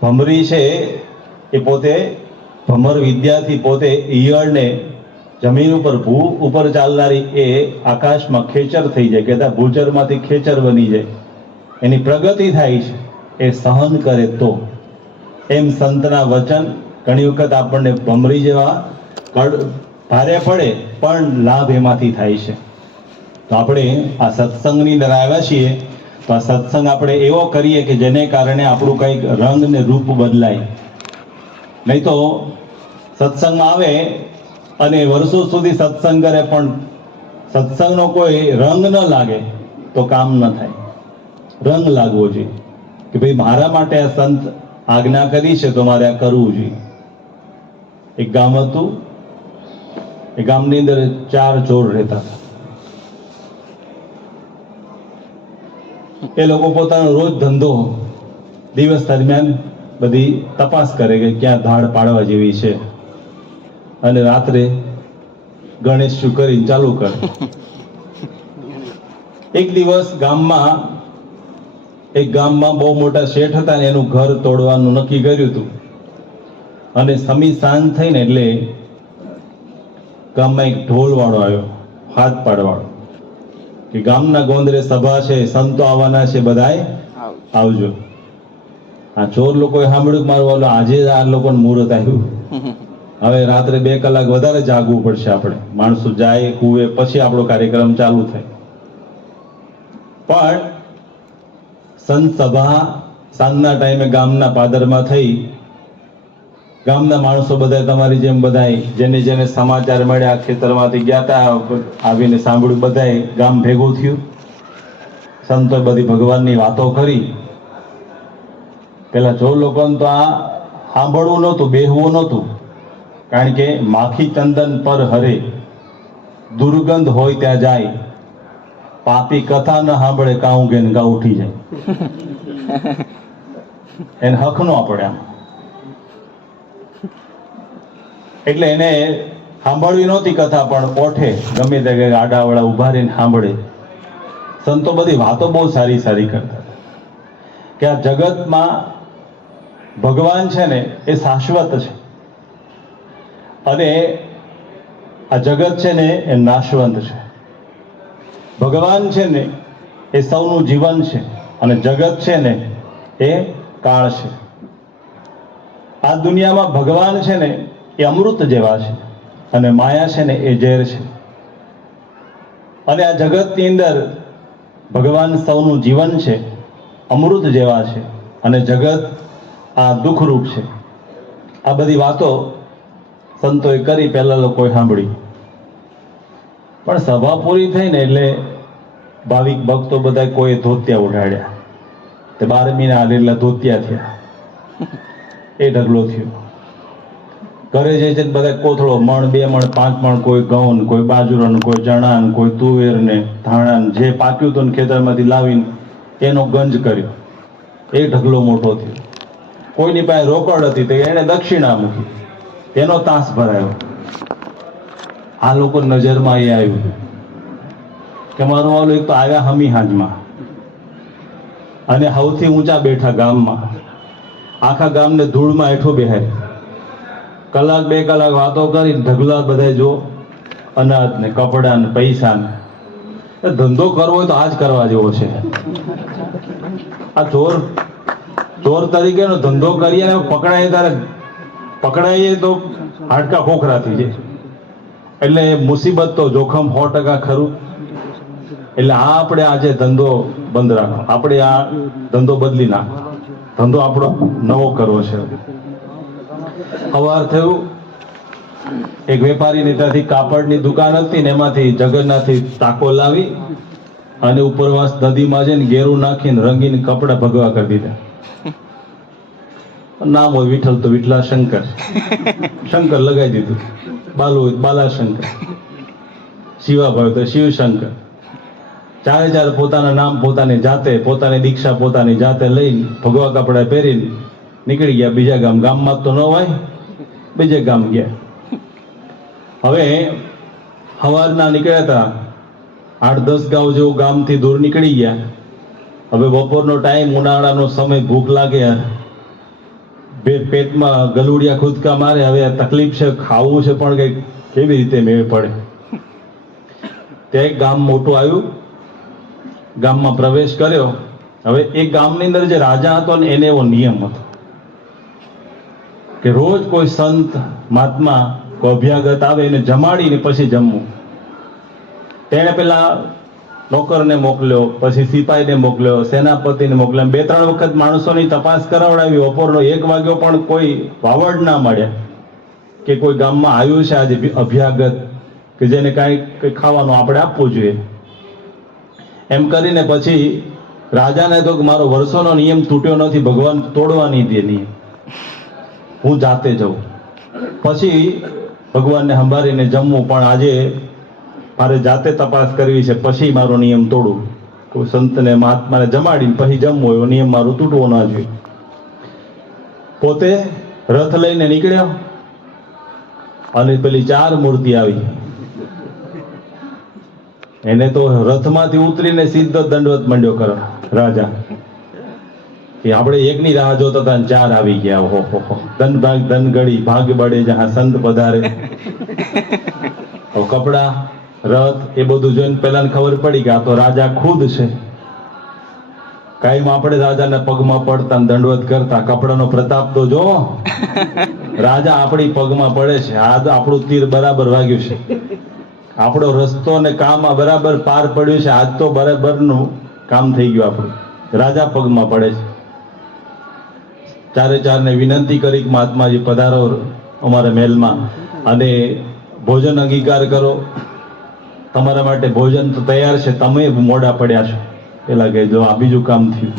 ભમરી છે એ પોતે ભમર વિદ્યાથી પોતે ઈયળને જમીન ઉપર ભૂ ઉપર ચાલનારી એ આકાશમાં ખેચર થઈ જાય, કહેતા ભૂચરમાંથી ખેચર બની જાય, એની પ્રગતિ થાય છે. એ સહન કરે તો. એમ સંતના વચન ઘણી વખત આપણને ભમરી જેવા ભારે પડે, પણ લાભ એમાંથી થાય છે. તો આપણે આ સત્સંગની અંદર આવ્યા છીએ, તો આ સત્સંગ આપણે એવો કરીએ કે જેને કારણે આપણું કંઈક રંગ ને રૂપ બદલાય. નહીં તો સત્સંગમાં આવે અને વર્ષો સુધી સત્સંગ કરે, પણ સત્સંગનો કોઈ રંગ ન લાગે તો કામ ન થાય. રંગ લાગવો જોઈએ કે ભાઈ મારા માટે આ સંત આજ્ઞા કરી છે તો મારે આ કરવું જોઈએ. એક ગામ હતું, એ ગામની અંદર 4 ચોર રહેતા હતા. એ લોકો પોતાનો રોજ ધંધો દિવસ દરમિયાન બધી તપાસ કરે કે ક્યાં ધાડ પાડવા જેવી છે, અને રાત્રે ગણેશ શું કરીને ચાલુ કરે. એક દિવસ એક ગામમાં બહુ મોટા શેઠ હતા ને એનું ઘર તોડવાનું નક્કી કર્યું હતું. અને સમી સાંજ થઈને એટલે ગામમાં એક ઢોલ વાળો આવ્યો, હાથ પાડવાળો, કે ગામના ગોંદરે સભા છે, સંતો આવવાના છે, બધાય આવજો. આ ચોર લોકોએ સાંભળ્યું મારું ઓલો આજે આ લોકોનું મુહૂર્ત આવ્યું, હવે રાત્રે 2 કલાક વધારે જાગવું પડશે આપણે. માણસો જાય કુવે પછી આપણો કાર્યક્રમ ચાલુ થાય. પણ સંત સભા સાંજના ટાઈમે ગામના પાદરમાં થઈ. ગામના માણસો બધા તમારી જેમ બધાય જેને જેને સમાચાર મળ્યા ખેતરમાંથી ગયા હતા, આવીને સાંભળ્યું, બધાય ગામ ભેગું થયું. સંતોએ બધી ભગવાનની વાતો કરી. પેલા જો લોકોને તો આ સાંભળવું નહોતું, બેહવું નહોતું. કારણ કે માખી ચંદન પર હરે, દુર્ગંધ હોય ત્યાં જાય, પાપી કથા ન સાંભળે કાઉ કે ગા ઉઠી જાય. એને હક નો પડે આમ. એટલે એને સાંભળવી નહોતી કથા, પણ ઓઠે ગમે તે આડાવાળા ઉભા રહીને સાંભળે. સંતો બધી વાતો બહુ સારી સારી કરતા કે આ જગતમાં ભગવાન છે ને એ શાશ્વત છે, અને આ જગત છે ને એ નાશવંત છે. ભગવાન છે ને એ સૌનું જીવન છે, અને જગત છે ને એ કાળ છે. આ દુનિયામાં ભગવાન છે ને એ અમૃત જેવા છે, અને માયા છે ને એ ઝેર છે. અને આ જગતની અંદર ભગવાન સૌનું જીવન છે, અમૃત જેવા છે, અને જગત આ દુઃખરૂપ છે. આ બધી વાતો સંતોએ કરી, પહેલા લોકોએ સાંભળી. પણ સભા પૂરી થઈ ને એટલે ભાવિક ભક્તો બધા કોઈ ધોતિયા ઉડાડ્યા. તે 12 મહિના આલેલા ધોતિયા થયા, એ ઢગલો થયો. ઘરે જાય છે બધા કોથળો, મણ, 2 મણ, 5 મણ, કોઈ ઘઉં, કોઈ બાજરો, કોઈ ચણા, કોઈ તુવેર ને ધાણા, જે પાક્યું હતું ખેતરમાંથી લાવીને એનો ગંજ કર્યો, એ ઢગલો મોટો થયો. કોઈની પાસે રોકડ હતી તો એને દક્ષિણા મૂકી, એનો તાસ ભરાયો. આ લોકો નજરમાં એ આવ્યું કે મારું વાલું એક તો આવ્યા હમી હાજમાં, અને સૌથી ઊંચા બેઠા ગામમાં, આખા ગામને ધૂળમાં હેઠો બેહાય, કલાક 2 કલાક વાતો કરી, ઢગલા બધા જો અનાજ ને કપડા ને પૈસા ને. ધંધો કરવો હોય તો આ જ કરવા જેવો છે. આ ચોર તરીકેનો ધંધો કરીએ ને પકડાઈએ તો હાડકા ખોખરા થઈ જાય. એટલે મુસીબત તો જોખમ 100% ખરું. એટલે આ આપણે આજે ધંધો બંધ રાખો, આપણે આ ધંધો બદલી નાખો, ધંધો આપણો નવો કરવો છે. સવાર થયું, એક વેપારીની ત્યાંથી કાપડની દુકાન હતી ને એમાંથી જગન્નાથી ટાંકો લાવી અને ઉપરવાસ નદીમાં જઈને ગેરું નાખીને રંગીને કપડા ભગવા કરી દીધા. નામ હોય વિઠ્ઠલ તો વિઠ્ઠલા શંકર, શંકર લગાવી દીધું. બાલુ હોય બાલાશંકર, શિવાભાઈ તો શિવશંકર. ચારે પોતાના નામ પોતાની જાતે, પોતાની દીક્ષા પોતાની જાતે લઈને ભગવા કપડા પહેરીને નીકળી ગયા બીજા ગામ. ગામમાં તો ન હોય, બીજે ગામ ગયા. હવે સવારના નીકળ્યા હતા, 8-10 ગાંવ જેવું ગામથી દૂર નીકળી ગયા. હવે બપોરનો ટાઈમ, ઉનાળાનો સમય, ભૂખ લાગે, પેટમાં ગલુડિયા ખુદકા મારે. હવે તકલીફ છે, ખાવું છે પણ કઈ કેવી રીતે મેળ પડે. ત્યાં એક ગામ મોટું આવ્યું, ગામમાં પ્રવેશ કર્યો. હવે એક ગામની અંદર જે રાજા હતો ને એને એવો નિયમ હતો કે રોજ કોઈ સંત મહાત્મા કોઈ અભ્યાગત આવે એને જમાડીને પછી જમવું. તેને પેલા નોકરને મોકલ્યો, પછી સિપાહીને મોકલ્યો, સેનાપતિને મોકલ્યો. 2-3 વખત માણસોની તપાસ કરાવડાવી. બપોરનો 1 વાગ્યો પણ કોઈ વાવડ ના મળે કે કોઈ ગામમાં આવ્યું છે આજે અભ્યાગત કે જેને કાંઈ ખાવાનું આપણે આપવું જોઈએ. એમ કરીને પછી રાજાને તો કે મારો વર્ષોનો નિયમ તૂટ્યો નથી, ભગવાન તોડવા નહીં દે નિયમ, હું જાતે જાઉં. પછી ભગવાનને સંભાળીને જમવું, પણ આજે મારે જાતે તપાસ કરવી છે, પછી મારો નિયમ તોડું. કોઈ સંતને મહાત્માને જમાડીને પછી જમવું, એવો નિયમ મારો તૂટવો ના જોઈએ. પોતે રથ લઈને નીકળ્યો અને પેલી 4 મૂર્તિ આવી. એને તો રથમાંથી ઉતરીને સીધો દંડવત માંડ્યો કરો રાજા કે આપણે એકની રાહ જોતા હતા ને 4 આવી ગયા. ઓહો, ધન ભાગ ધન ગળી, ભાગ બળે જહાં સંત પધારે. કપડા, રથ એ બધું જોઈને પેલા ખબર પડી કે આ તો રાજા ખુદ છે. કાયમ આપણે રાજાના પગમાં પડતા ને દંડવત કરતા. કપડાનો પ્રતાપ તો જો, રાજા આપણી પગમાં પડે છે. આ આપણું તીર બરાબર વાગ્યું છે, આપણો રસ્તો ને કામ આ બરાબર પાર પડ્યું છે. આજ તો બરાબરનું કામ થઈ ગયું આપણું, રાજા પગમાં પડે છે. ચારે વિનંતી કરી કે મહાત્માજી પધારો અમારા મહેલમાં અને ભોજન અંગીકાર કરો. તમારા માટે ભોજન તો તૈયાર છે, તમે મોડા પડ્યા છો. પેલા કે જો આ બીજું કામ થયું,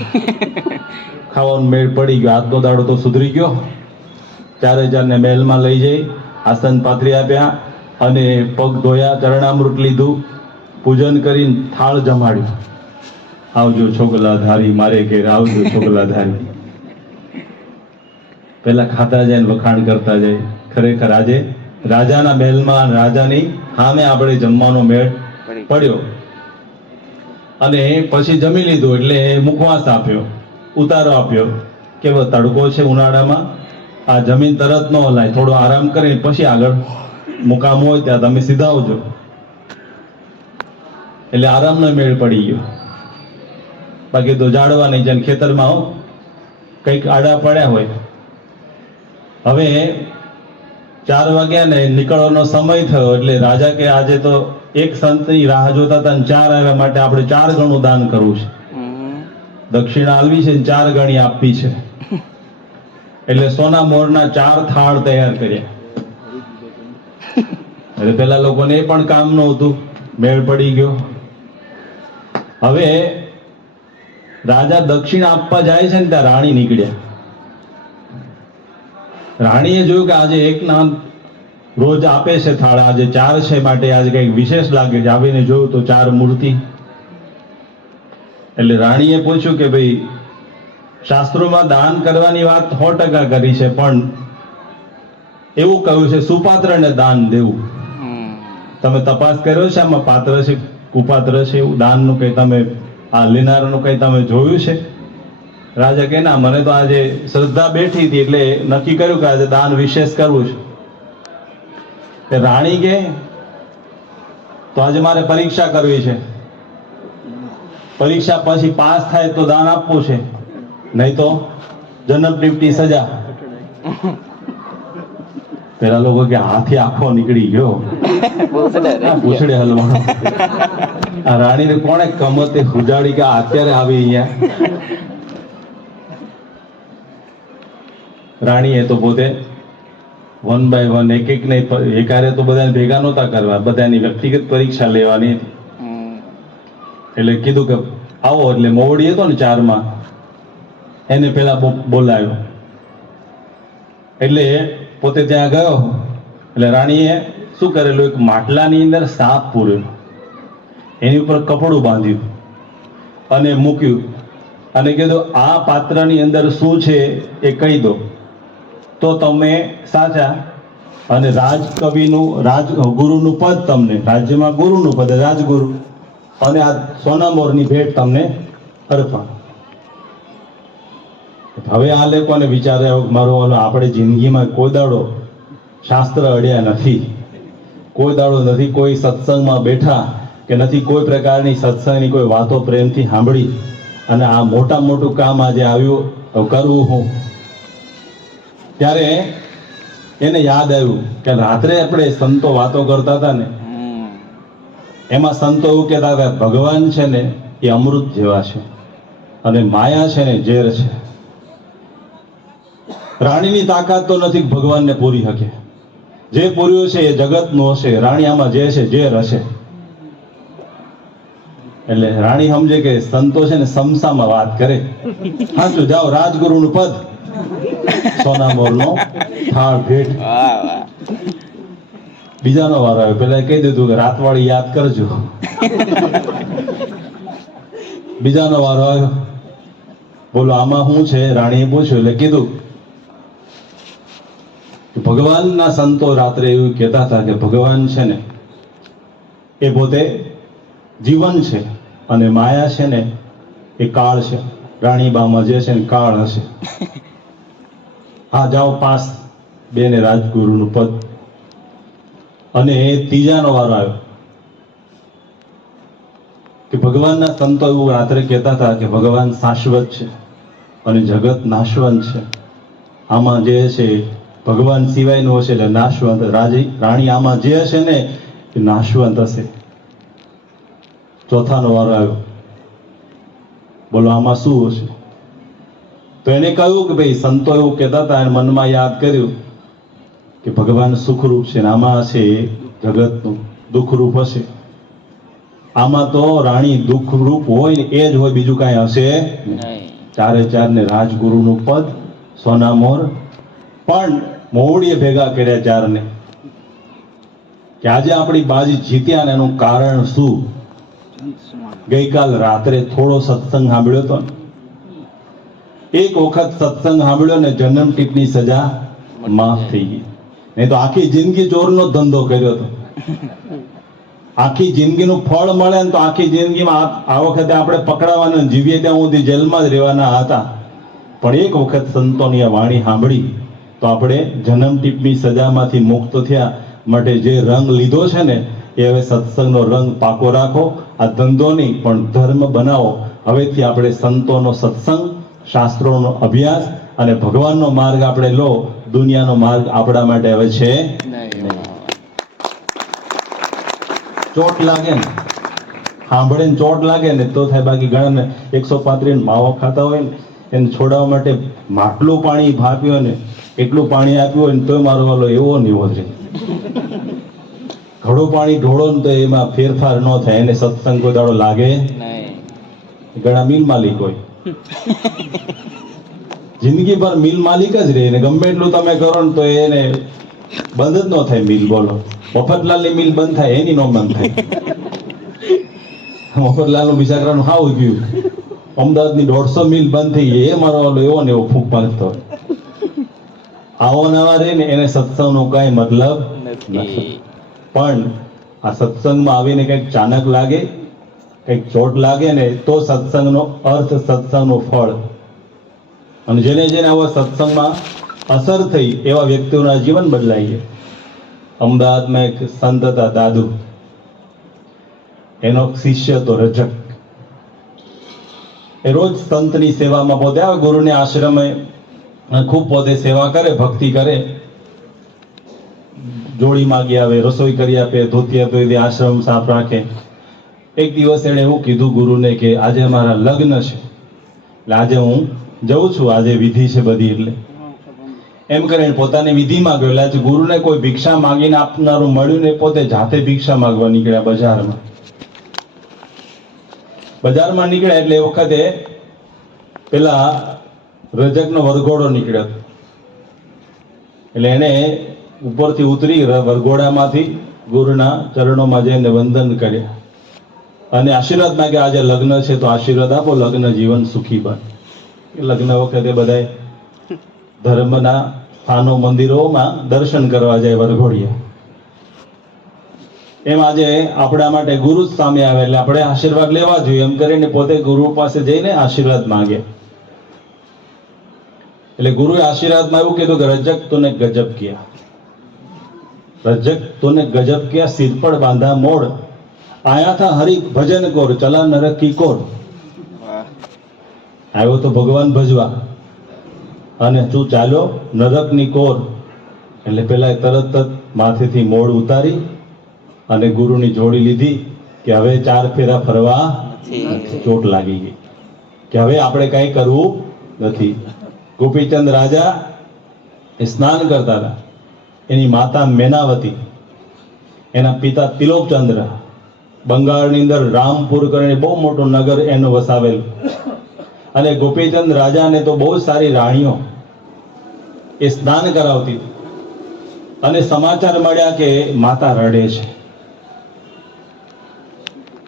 ખાવાનું મેળ પડી ગયો. આજનો દાડો તો સુધરી ગયો. ચારે મહેલમાં લઈ જઈ આસન પાથરી આપ્યા અને પગ ધોયા, ચરણામૃત લીધું, પૂજન કરીને થાળ જમાડ્યું. આવજો છોગલા ધારી, મારે ઘેર આવજો છોગલા ધારી. પેલા ખાતા જાય ને વખાણ કરતા જાય. ખરેખર આજે રાજાના મહેલમાં રાજાની સામે આપણે જમવાનો મેળ પડ્યો. અને પછી જમી લીધું એટલે મુખવાસ આપ્યો, ઉતારો આપ્યો કે તડકો છે ઉનાળામાં, આ જમીન તરત ન હલાય, થોડો આરામ કરીને પછી આગળ મુકામ હોય ત્યાં તમે સીધા આવજો. એટલે આરામનો મેળ પડી ગયો. બાકી તો જાડવા નહીં, જેમ ખેતરમાં કંઈક આડા પડ્યા હોય. હવે 4 વાગ્યા ને નીકળવાનો સમય થયો એટલે રાજા કે આજે તો એક સંતની રાહ જોતા હતા, 4 આવ્યા, માટે આપણે 4 ગણું દાન કરવું છે. દક્ષિણા આલવી છે, 4 ગણી આપવી છે. એટલે સોના મોરના 4 થાળ તૈયાર કર્યા. એટલે પેલા લોકોને એ પણ કામ નહોતું, મેળ પડી ગયો. હવે રાજા દક્ષિણા આપવા જાય છે ને ત્યાં રાણી નીકળ્યા. રાણીએ જોયું કે આજે એક ના રોજ આપે છે થાળ, આજે 4 છે, માટે આજે કંઈક વિશેષ લાગે છે. આવીને જોયું તો 4 મૂર્તિ. એટલે રાણીએ પૂછ્યું કે ભાઈ શાસ્ત્રોમાં દાન કરવાની વાત 100% કરી છે, પણ એવું કહ્યું છે સુપાત્રને દાન દેવું. તમે તપાસ કર્યો છે આમાં પાત્ર છે કુપાત્ર છે એવું દાનનું કઈ તમે આ લેનારનું કઈ તમે જોયું છે? રાજા કે ના, મને તો આજે શ્રદ્ધા બેઠી હતી એટલે નક્કી કર્યું કે આજે દાન વિશેષ કરવું છે. તે રાણી કે તો આજે મારે પરીક્ષા કરવી છે, પરીક્ષા પછી પાસ થાય તો દાન આપવું છે, નહીં તો જન્મ ટીપટી સજા. પેલા લોકો કે હાથી આખો નીકળી ગયો, પૂછડે હલવાનો. આ રાણીને કોણે કમતે હુજાડી કે આ અત્યારે આવી અહીંયા? રાણીએ તો પોતે 1 by 1 એક એક ને એકારે તો બધાને ભેગા નહોતા કરવા, બધાની વ્યક્તિગત પરીક્ષા લેવાની હતી. એટલે કીધું કે આવો, એટલે મોવડી હતો ને 4 માં એને પેલા બોલાવ્યો. એટલે પોતે ત્યાં ગયો એટલે રાણીએ શું કરેલું, એક માટલાની અંદર સાપ પૂરેલો, એની ઉપર કપડું બાંધ્યું અને મૂક્યું અને કીધું આ પાત્રની અંદર શું છે એ કહી દો તો તમે સાચા, અને રાજકવિનું રાજગુરુનું પદ તમને, રાજ્યમાં ગુરુનું પદ રાજગુરુ, અને આ સોનામોરની ભેટ તમને અર્પણ. હવે આ લોકોને વિચારે મારો આપણે જિંદગીમાં કોઈ દાડો શાસ્ત્ર અડ્યા નથી, કોઈ દાડો નથી કોઈ સત્સંગમાં બેઠા કે નથી કોઈ પ્રકારની સત્સંગની કોઈ વાતો પ્રેમથી સાંભળી, અને આ મોટું કામ આજે આવ્યું કરવું હું. ત્યારે એને યાદ આવ્યું કે રાત્રે આપણે સંતો વાતો કરતા હતા ને, એમાં સંતો એવું કહેતા હતા ભગવાન છે ને એ અમૃત જેવા છે અને માયા છે ને ઝેર છે. રાણીની તાકાત તો નથી ભગવાનને પૂરી શકે, જે પૂર્યું છે એ જગતનું હશે, રાણી આમાં જે છે ઝેર હશે. એટલે રાણી સમજે કે સંતો છે ને સમસામાં વાત કરે. સાચું, જાઓ રાજગુરુનું પદ, સોનામોરનો થાળ ભેટ. બીજાનો વારો આવ્યો, પેલા કહી દીધું કે રાતવાળી યાદ કરજો. બીજાનો વારો આવ્યો, બોલો આમાં શું છે? રાણીએ પૂછ્યું એટલે કીધું ભગવાનના સંતો રાત્રે એવું કહેતા હતા કે ભગવાન છે ને એ પોતે જીવન છે અને માયા છે ને એ કાળ છે. રાણીબામાં જે છે ને કાળ હશે. હા જાઓ પાસ, 2 ને રાજગુરુનું પદ. અને ત્રીજાનો વારો આવ્યો કે ભગવાનના સંતો એવું રાત્રે કહેતા હતા કે ભગવાન શાશ્વત છે અને જગત નાશવંત છે. આમાં જે છે ભગવાન સિવાયનું હશે એટલે નાશવંત. રાણી આમાં જે હશે ને એ નાશવંત હશે. ચોથાનો વારો આવ્યો, બોલો આમાં શું હશે? તો એને કહ્યું કે ભાઈ સંતો એવું કહેતા હતા, અને મનમાં યાદ કર્યું કે ભગવાન સુખરૂપ છે ને આમાં હશે જગતનું દુઃખરૂપ હશે. આમાં તો રાણી દુઃખરૂપ હોય ને એ જ હોય, બીજું કાંઈ હશે નહીં. 4 ને રાજગુરુનું પદ, સોનામોર. પણ મોવડીએ ભેગા કર્યા 4 ને કે આજે આપણી બાજી જીત્યા ને એનું કારણ શું? ગઈકાલ રાત્રે થોડો સત્સંગ સાંભળ્યો હતો ને, એક વખત સત્સંગ સાંભળ્યો ને જન્મ ટીપની સજા માફ થઈ ગઈ. નહીં તો આખી જિંદગી ચોરનો ધંધો કર્યો હતો. આખી જિંદગીનું ફળ મળે ને તો આખી જિંદગીમાં આ વખતે આપણે પકડાવાના, જીવીએ ત્યાં સુધી જેલમાં જ રહેવાના હતા. પણ એક વખત સંતોની આ વાણી સાંભળી તો આપણે જન્મ ટીપની સજામાંથી મુક્ત થયા. માટે જે રંગ લીધો છે ને એ હવે સત્સંગનો રંગ પાકો રાખો. આ ધંધો નહીં પણ ધર્મ બનાવો. હવેથી આપણે સંતોનો સત્સંગ, શાસ્ત્રોનો અભ્યાસ અને ભગવાનનો માર્ગ આપણે લો. દુનિયાનો માર્ગ આપણા માટે હવે છે નહીં. ચોટ લાગે ને, સાંભળે ને ચોટ લાગે ને તો થાય. બાકી ઘણા 135 માવો ખાતા હોય ને એને છોડાવવા માટે માટલું પાણી ભાપ્યું ને એટલું પાણી આપ્યું હોય ને તો મારો વાલો એવો ને એવો જ રહે. ઘડું પાણી ઢોળો ને તો એમાં ફેરફાર ન થાય. એને સત્સંગ કોઈ દાડો લાગે નહીં. ઘણા મિલ માલિક હોય, જિંદગી ભર મિલ માલિક જ રહે ને ગમે એટલું તમે કરો ને તો એને બંધ જ ન થાય મિલ. બોલો મફતલાલની મિલ બંધ થાય, એની નો બંધ થાય. મફતલાલનું બિચારાનું હાવ ગયું, અમદાવાદની 150 મિલ બંધ થઈ ગઈ, એ મારો વાલો એવો ને એવો ફૂંક માંગતો હોય. આવો નવા રે ને એને સત્સંગનો કઈ મતલબ નથી. નથી. પણ આ સત્સંગમાં આવીને કંઈક ચાનક લાગે, કંઈક ચોટ લાગે ને તો સત્સંગનો અર્થ, સત્સંગનું ફળ. અને જેને જેને આવા સત્સંગમાં અસર થઈ એવા વ્યક્તિઓના જીવન બદલાઈ ગયા. અમદાવાદમાં એક સંત હતા દાદુ, એનો શિષ્ય હતો રજક. એ રોજ સંતની સેવામાં પોતે આવે, ગુરુને આશ્રમે ખૂબ પોતે સેવા કરે, ભક્તિ કરે, જોડી માગી આવે, રસોઈ કરી આપે, ધોતિયા ધોઈ દે, આશ્રમ સાફ રાખે. એક દિવસ એણે એવું કીધું ગુરુને કે આજે મારા લગ્ન છે, એટલે આજે હું જઉં છું, આજે વિધિ છે બધી, એટલે એમ કરીને પોતાની વિધિમાં ગયો. એટલે આજે ગુરુને કોઈ ભિક્ષા માંગીને આપનારું મળ્યું ને પોતે જાતે ભિક્ષા માંગવા નીકળ્યા બજારમાં. બજારમાં નીકળ્યા એટલે એ વખતે પેલા રજકનો વરઘોડો નીકળ્યો હતો. એટલે એને ઉપરથી ઉતરી વરઘોડામાંથી ગુરુના ચરણોમાં જઈને વંદન કર્યા અને આશીર્વાદ માંગ્યા, આજે લગ્ન છે તો આશીર્વાદ આપો, લગ્ન જીવન સુખી બને. લગ્ન વખતે બધાય ધર્મના સ્થાનો, મંદિરોમાં દર્શન કરવા જાય વરઘોડિયા. એમ આજે આપણા માટે ગુરુ જ સામે આવે એટલે આપણે આશીર્વાદ લેવા જોઈએ એમ કરીને પોતે ગુરુ પાસે જઈને આશીર્વાદ માંગ્યા. એટલે ગુરુએ આશીર્વાદમાં એવું કીધું કે રજક તूने ગજબ કિયા, રજક तूने गजब किया, सिर पर बांधा मोड़, आया था हरि भजन कोर, चला नरक की कोर. આવ્યો તો ભગવાન ભજવા અને તું ચાલ્યો નરકની કોર. એટલે પેલા તરત જ માથેથી મોડ ઉતારી અને ગુરુની જોડી લીધી કે હવે 4 ફેરા ફરવા નથી. ચોટ લાગી ગઈ કે હવે આપણે કઈ કરવું નથી. ગોપીચંદ રાજા એ સ્નાન કરતા હતા. એની માતા મેનાવતી, એના પિતા તિલોકચંદ્ર, બંગાળની અંદર રામપુર કરીને બહુ મોટું નગર એનું વસાવેલું. અને ગોપીચંદ રાજાને તો બહુ સારી રાણીઓ એ સ્નાન કરાવતી હતી. અને સમાચાર મળ્યા કે માતા રડે છે.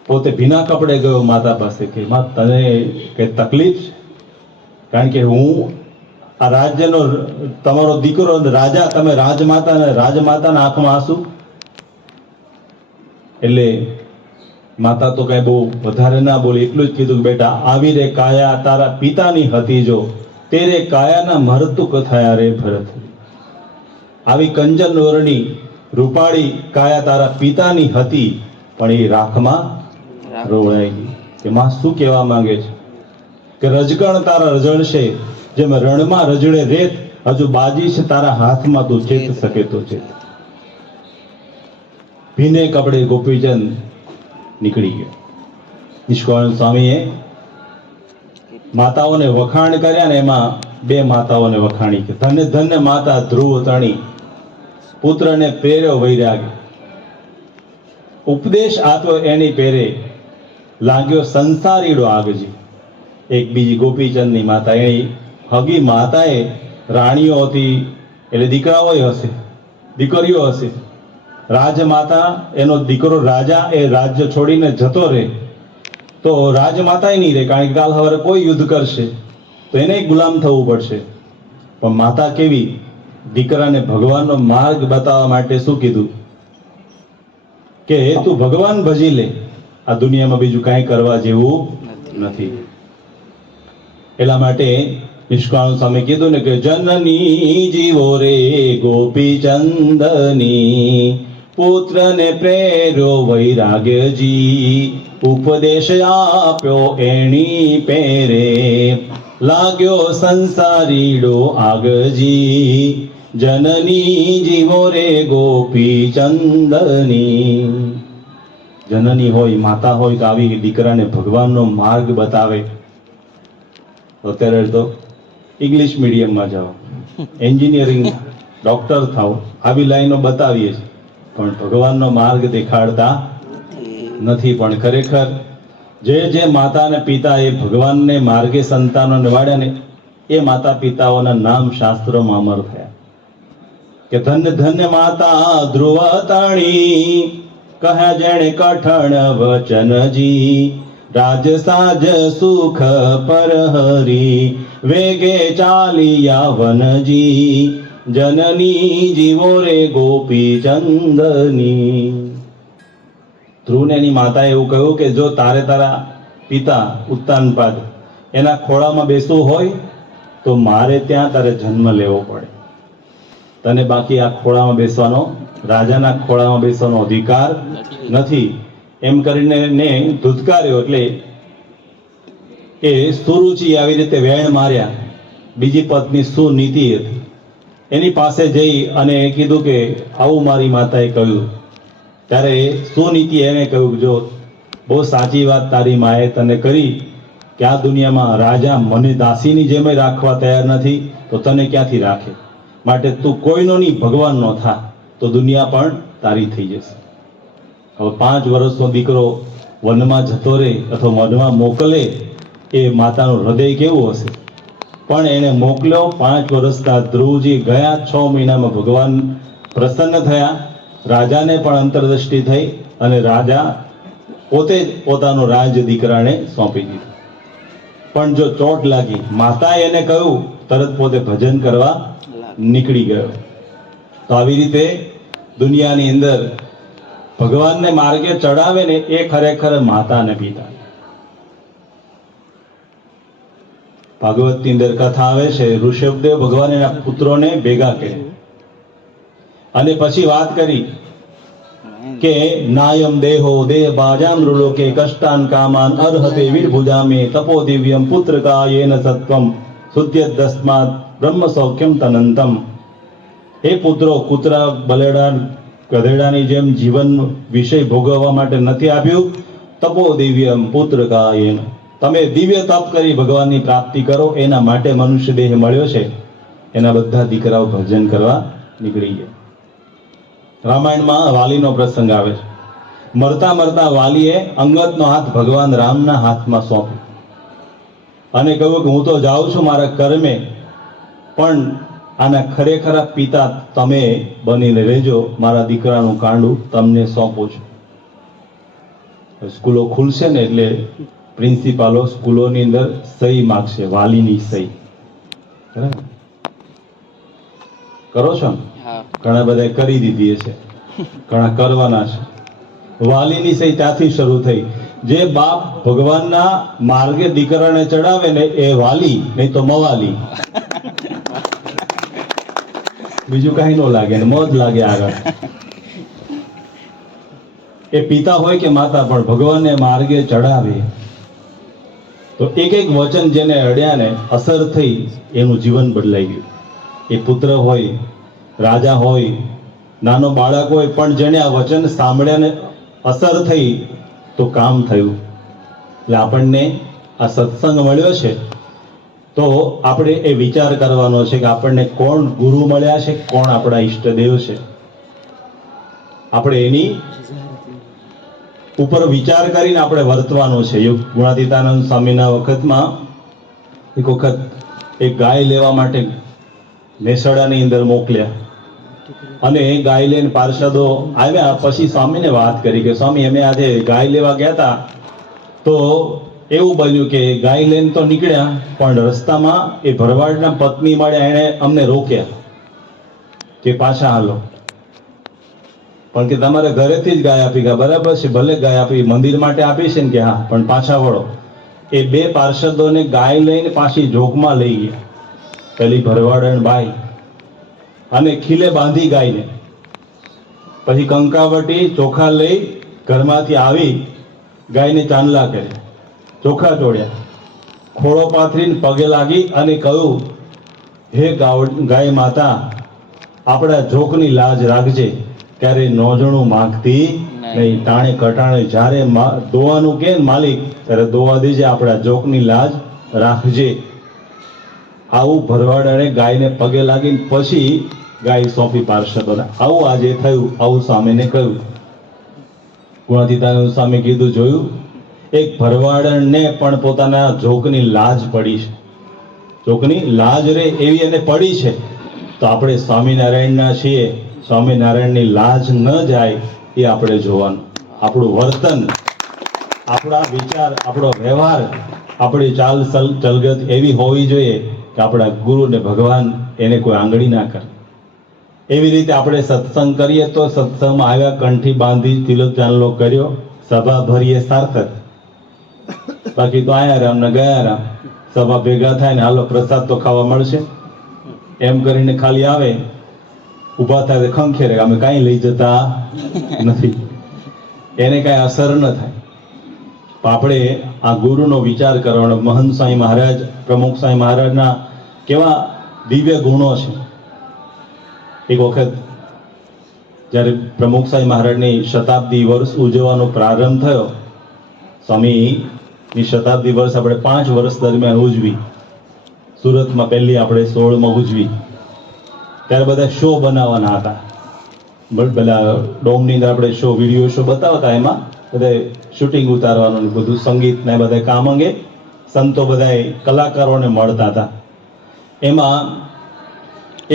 પોતે ભીના કપડે ગયો માતા પાસે કે માં તને કઈ તકલીફ છે? કારણ કે હું આ રાજ્યનો તમારો દીકરો રાજા, તમે રાજમાતાના આંખમાં આંસુ. એટલે માતા તો કઈ બહુ વધારે ના બોલી, એટલું જ કીધું કે બેટા આવી રે કાયા તારા પિતાની હતી જો, તેરે કાયાના મરતુક થયા રે ભરત. આવી કંજન વર્ણી રૂપાળી કાયા તારા પિતાની હતી પણ એ રાખમાં રોવાઈ ગઈ. કે માં શું કહેવા માંગે છે કે રજગણ તારા રજણશે, જેમ રણમાં રજડે રેત, હજુ બાજી છે તારા હાથમાં, તું ચેત શકે તો ચેત. ભીને કપડે ગોપીચંદ નીકળી ગયો. નિષ્કાળ સ્વામીએ માતાઓને વખાણ કર્યા ને એમાં 2 માતાઓને વખાણી કે ધન્ય ધન્ય માતા ધ્રુવ તણી, પુત્રને પ્રેર્યો વૈરાગ, ઉપદેશ આપ્યો એની પેરે, લાગ્યો સંસારીડો આગજી. એક બીજી ગોપીચંદની માતા, એની હગી માતાએ રાણીઓ હતી એટલે દીકરાઓ હશે, દીકરીઓ હશે. રાજમાતા એનો દીકરો રાજા એ રાજ્ય છોડીને જતો રહે તો રાજમાતા નહીં રહે, કારણ કે કાલ સવારે કોઈ યુદ્ધ કરશે તો એને ગુલામ થવું પડશે. પણ માતા કેવી, દીકરાને ભગવાનનો માર્ગ બતાવવા માટે શું કીધું કે તું ભગવાન ભજી લે, આ દુનિયામાં બીજું કાંઈ કરવા જેવું નથી. એટલા માટે નિષ્કાળ સ્વામી કીધું ને કે જનની જીવો રે ગોપીચંદની, પુત્રને પ્રેર્યો વૈરાગ્યજી, ઉપદેશ આપ્યો એની પેરે, લાગ્યો સંસારીડો આગજી, જનની જીવો રે ગોપીચંદની. જનની હોય, માતા હોય તો આવી દીકરાને ભગવાનનો માર્ગ બતાવે. અત્યારે તો ઇંગ્લિશ મીડિયમમાં જાઓ, એન્જિનિયરિંગ, ડોક્ટર થાઓ, આવી લાઈનો બતાવીએ છીએ પણ ભગવાનનો માર્ગ દેખાડતા નથી. પણ ખરેખર જે માતા અને પિતા એ ભગવાનને માર્ગે સંતાનોને વાળ્યા ને એ માતા પિતાઓના નામ શાસ્ત્રોમાં અમર થયા કે ધન્ય ધન્ય માતા ધ્રુવ તણી, કહ્યા જેણે કઠણ વચનજી, રાજ સાજ સુખ પર હરી વેગે ચાલિયા વનજી જનની જીવો રે ગોપી ચંદની. ધ્રુવને એની માતાએ એવું કહ્યું કે જો તારે તારા પિતા ઉત્તાનપાદ એના ખોળામાં બેસવું હોય તો મારે ત્યાં તારે જન્મ લેવો પડે. તને બાકી આ ખોળામાં બેસવાનો, રાજાના ખોળામાં બેસવાનો અધિકાર નથી. એમ કરીને ને ધુતકાર્યો. એટલે એ સુરુચિ આવી રીતે વેણ માર્યા. બીજી પત્ની સુનીતિ હતી, એની પાસે જઈ અને કીધું કે આવું મારી માતાએ કહ્યું. ત્યારે સુનીતિ એને કહ્યું જો બહુ સાચી વાત તારી માએ તને કરી કે આ દુનિયામાં રાજા મને દાસીની જેમ રાખવા તૈયાર નથી તો તને ક્યાંથી રાખે, માટે તું કોઈનો નહીં ભગવાનનો થા તો દુનિયા પણ તારી થઈ જશે. હવે 5 વર્ષનો દીકરો વનમાં જતો રહે અથવા વનમાં મોકલે એ માતાનું હૃદય કેવું હશે. પણ એને મોકલ્યો. 5 વર્ષના ધ્રુવજી ગયા. 6 મહિનામાં ભગવાન પ્રસન્ન થયા. રાજાને પણ અંતરદ્રષ્ટિ થઈ અને રાજા પોતે જ પોતાનો રાજ દીકરાને સોંપી દીધું. પણ જો ચોટ લાગી, માતાએ એને કહ્યું, તરત પોતે ભજન કરવા નીકળી ગયો. તો આવી રીતે દુનિયાની અંદર ભગવાનને માર્ગે ચડાવે ને એ ખરેખર માતા અને પિતા. ભાગવતની અંદર કથા આવે છે, ઋષભદેવ ભગવાન એના પુત્રોને ભેગા કર્યા અને પછી વાત કરી કે નાયમ દેહો દેહ બાજામ રુલોકે કષ્ટાન કામાન અર્હતે વીરભુજામે તપો દિવ્યમ પુત્ર કાયેન સત્વમ શુદ્ધ્યદસ્માત બ્રહ્મ સૌખ્યમ તનંતમ. એ પુત્રો કૂતરા બલેડા ગધેડાની જેમ જીવન વિષય ભોગવવા માટે નથી આપ્યું. તપો દિવ્યમ પુત્ર કાયેન, તમે દિવ્ય તપ કરી ભગવાનની પ્રાપ્તિ કરો એના માટે મનુષ્ય દેહ મળ્યો છે. એના બધા દીકરાઓ ભજન કરવા નીકળી ગયા. રામાયણમાં વાલીનો પ્રસંગ આવે છે. મરતા મરતા વાલીએ અંગદનો હાથ ભગવાન રામના હાથમાં સોંપ્યો અને કહ્યું કે હું તો જાઉં છું મારા કર્મે, પણ આના ખરેખર પિતા તમે બનીને રહેજો. મારા દીકરાનું કાંડું તમને સોંપું છું. સ્કૂલો ખુલશે ને એટલે પ્રિન્સિપાલો સ્કૂલોની અંદર સહી માગશે, વાલીની સહી. બરાબર કરો છો ને? હા. ઘણા બધા કરી દીધી છે, ઘણા કરવાના છે. વાલીની સહી ત્યાંથી શરૂ થઈ. જે બાપ ભગવાનના માર્ગે દીકરાને ચડાવે ને એ વાલી, નહીં તો મવાલી. બીજું કઈ ન લાગે ને મોજ લાગે આગળ. એ પિતા હોય કે માતા, પણ ભગવાનને માર્ગે ચડાવે તો એક એક વચન જેને અડ્યા ને અસર થઈ એનું જીવન બદલાઈ ગયું. એ પુત્ર હોય, રાજા હોય, નાનો બાળક હોય, પણ જેને આ વચન સાંભળ્યા ને અસર થઈ તો કામ થયું. એટલે આપણને આ સત્સંગ મળ્યો છે તો આપણે એ વિચાર કરવાનો છે કે આપણને કોણ ગુરુ મળ્યા છે, કોણ આપણા ઈષ્ટદેવ છે. આપણે એની ઉપર વિચાર કરીને આપણે વર્તવાનું છે. યુગ ગુણાતીતાનંદ સ્વામીના વખતમાં એક વખત એક ગાય લેવા માટે મેસડાની અંદર મોકલ્યા અને ગાય લઈને પાર્ષદો આવ્યા. પછી સ્વામીને વાત કરી કે સ્વામી અમે આજે ગાય લેવા ગયા હતા તો એવું બન્યું કે ગાય લઈને તો નીકળ્યા પણ રસ્તામાં એ ભરવાડના પત્ની મળ્યા, એણે અમને રોક્યા કે પાછા હાલો. પણ કે તમારે ઘરેથી જ ગાય આપી. ગયા બરાબર છે, ભલે ગાય આપી, મંદિર માટે આપી છે ને કે હા, પણ પાછા વળો. એ 2 પાર્ષદોને ગાય લઈને પાછી જોગમાં લઈ ગયા, પેલી ભરવાડણ બાઈ, અને ખીલે બાંધી ગાયને. પછી કંકાવટી ચોખા લઈ ઘરમાંથી આવી ગાયને ચાંદલા કરે, ચોખા ચોળ્યા, ખોળો પાથરીને પગે લાગી અને કહ્યું, હે ગાય માતા, આપણા જોકની લાજ રાખજે, ક્યારે નોજણું માંગતી નહીં. ટાણે કટાણે જ્યારે દોવાનું કે માલિક ત્યારે દોવા દેજે, આપણા જોકની લાજ રાખજે. આવું ભરવાડે ગાયને પગે લાગીને પછી ગાય સોંપી પાર્ષદોને. આવું આજે થયું, આવું સ્વામીને કહ્યું. ગુણાતીતાનંદ સ્વામી કીધું, જોયું, એક ભરવાડને પણ પોતાના જોકની લાજ પડી છે. જોકની લાજ રે એવી એને પડી છે. તો આપણે સ્વામિનારાયણના છીએ, સ્વામિનારાયણની લાજ ન જાય એ આપણે જોવાનું. આપણું વર્તન આપણા વિચાર, આપણો વ્યવહાર, આપણી ચાલ ચલગત એવી હોવી જોઈએ કે આપણા ગુરુ ને ભગવાન એને કોઈ આંગળી ના કરે. એવી રીતે આપણે સત્સંગ કરીએ તો સત્સંગમાં આવ્યા, કંઠી બાંધી, તિલક ચાંદલો કર્યો, સભા ભરીએ સાર્થક. બાકી તો આયા રામ ને ગયા રામ. સભા ભેગા થાય ને હાલો પ્રસાદ તો ખાવા મળશે એમ કરીને ખાલી આવે, ઊભા થાય ખંખેરે, અમે કાંઈ લઈ જતા નથી, એને કાંઈ અસર ન થાય. આપણે આ ગુરુનો વિચાર કરવાનો. મહંત સ્વામી મહારાજ, પ્રમુખ સ્વામી મહારાજના કેવા દિવ્ય ગુણો છે. એક વખત જ્યારે પ્રમુખ સ્વામી મહારાજની શતાબ્દી વર્ષ ઉજવવાનો પ્રારંભ થયો, સ્વામીની શતાબ્દી વર્ષ આપણે 5 વર્ષ દરમિયાન ઉજવી, સુરતમાં પહેલી આપણે 16માં ઉજવી, ત્યારે બધા શો બનાવવાના હતા. બધા ડોમની અંદર આપણે શો, વિડીયો શો બતાવતા, એમાં બધા શૂટિંગ ઉતારવાનું ને બધું, સંગીત ને બધા કામ અંગે સંતો બધા કલાકારોને મળતા હતા. એમાં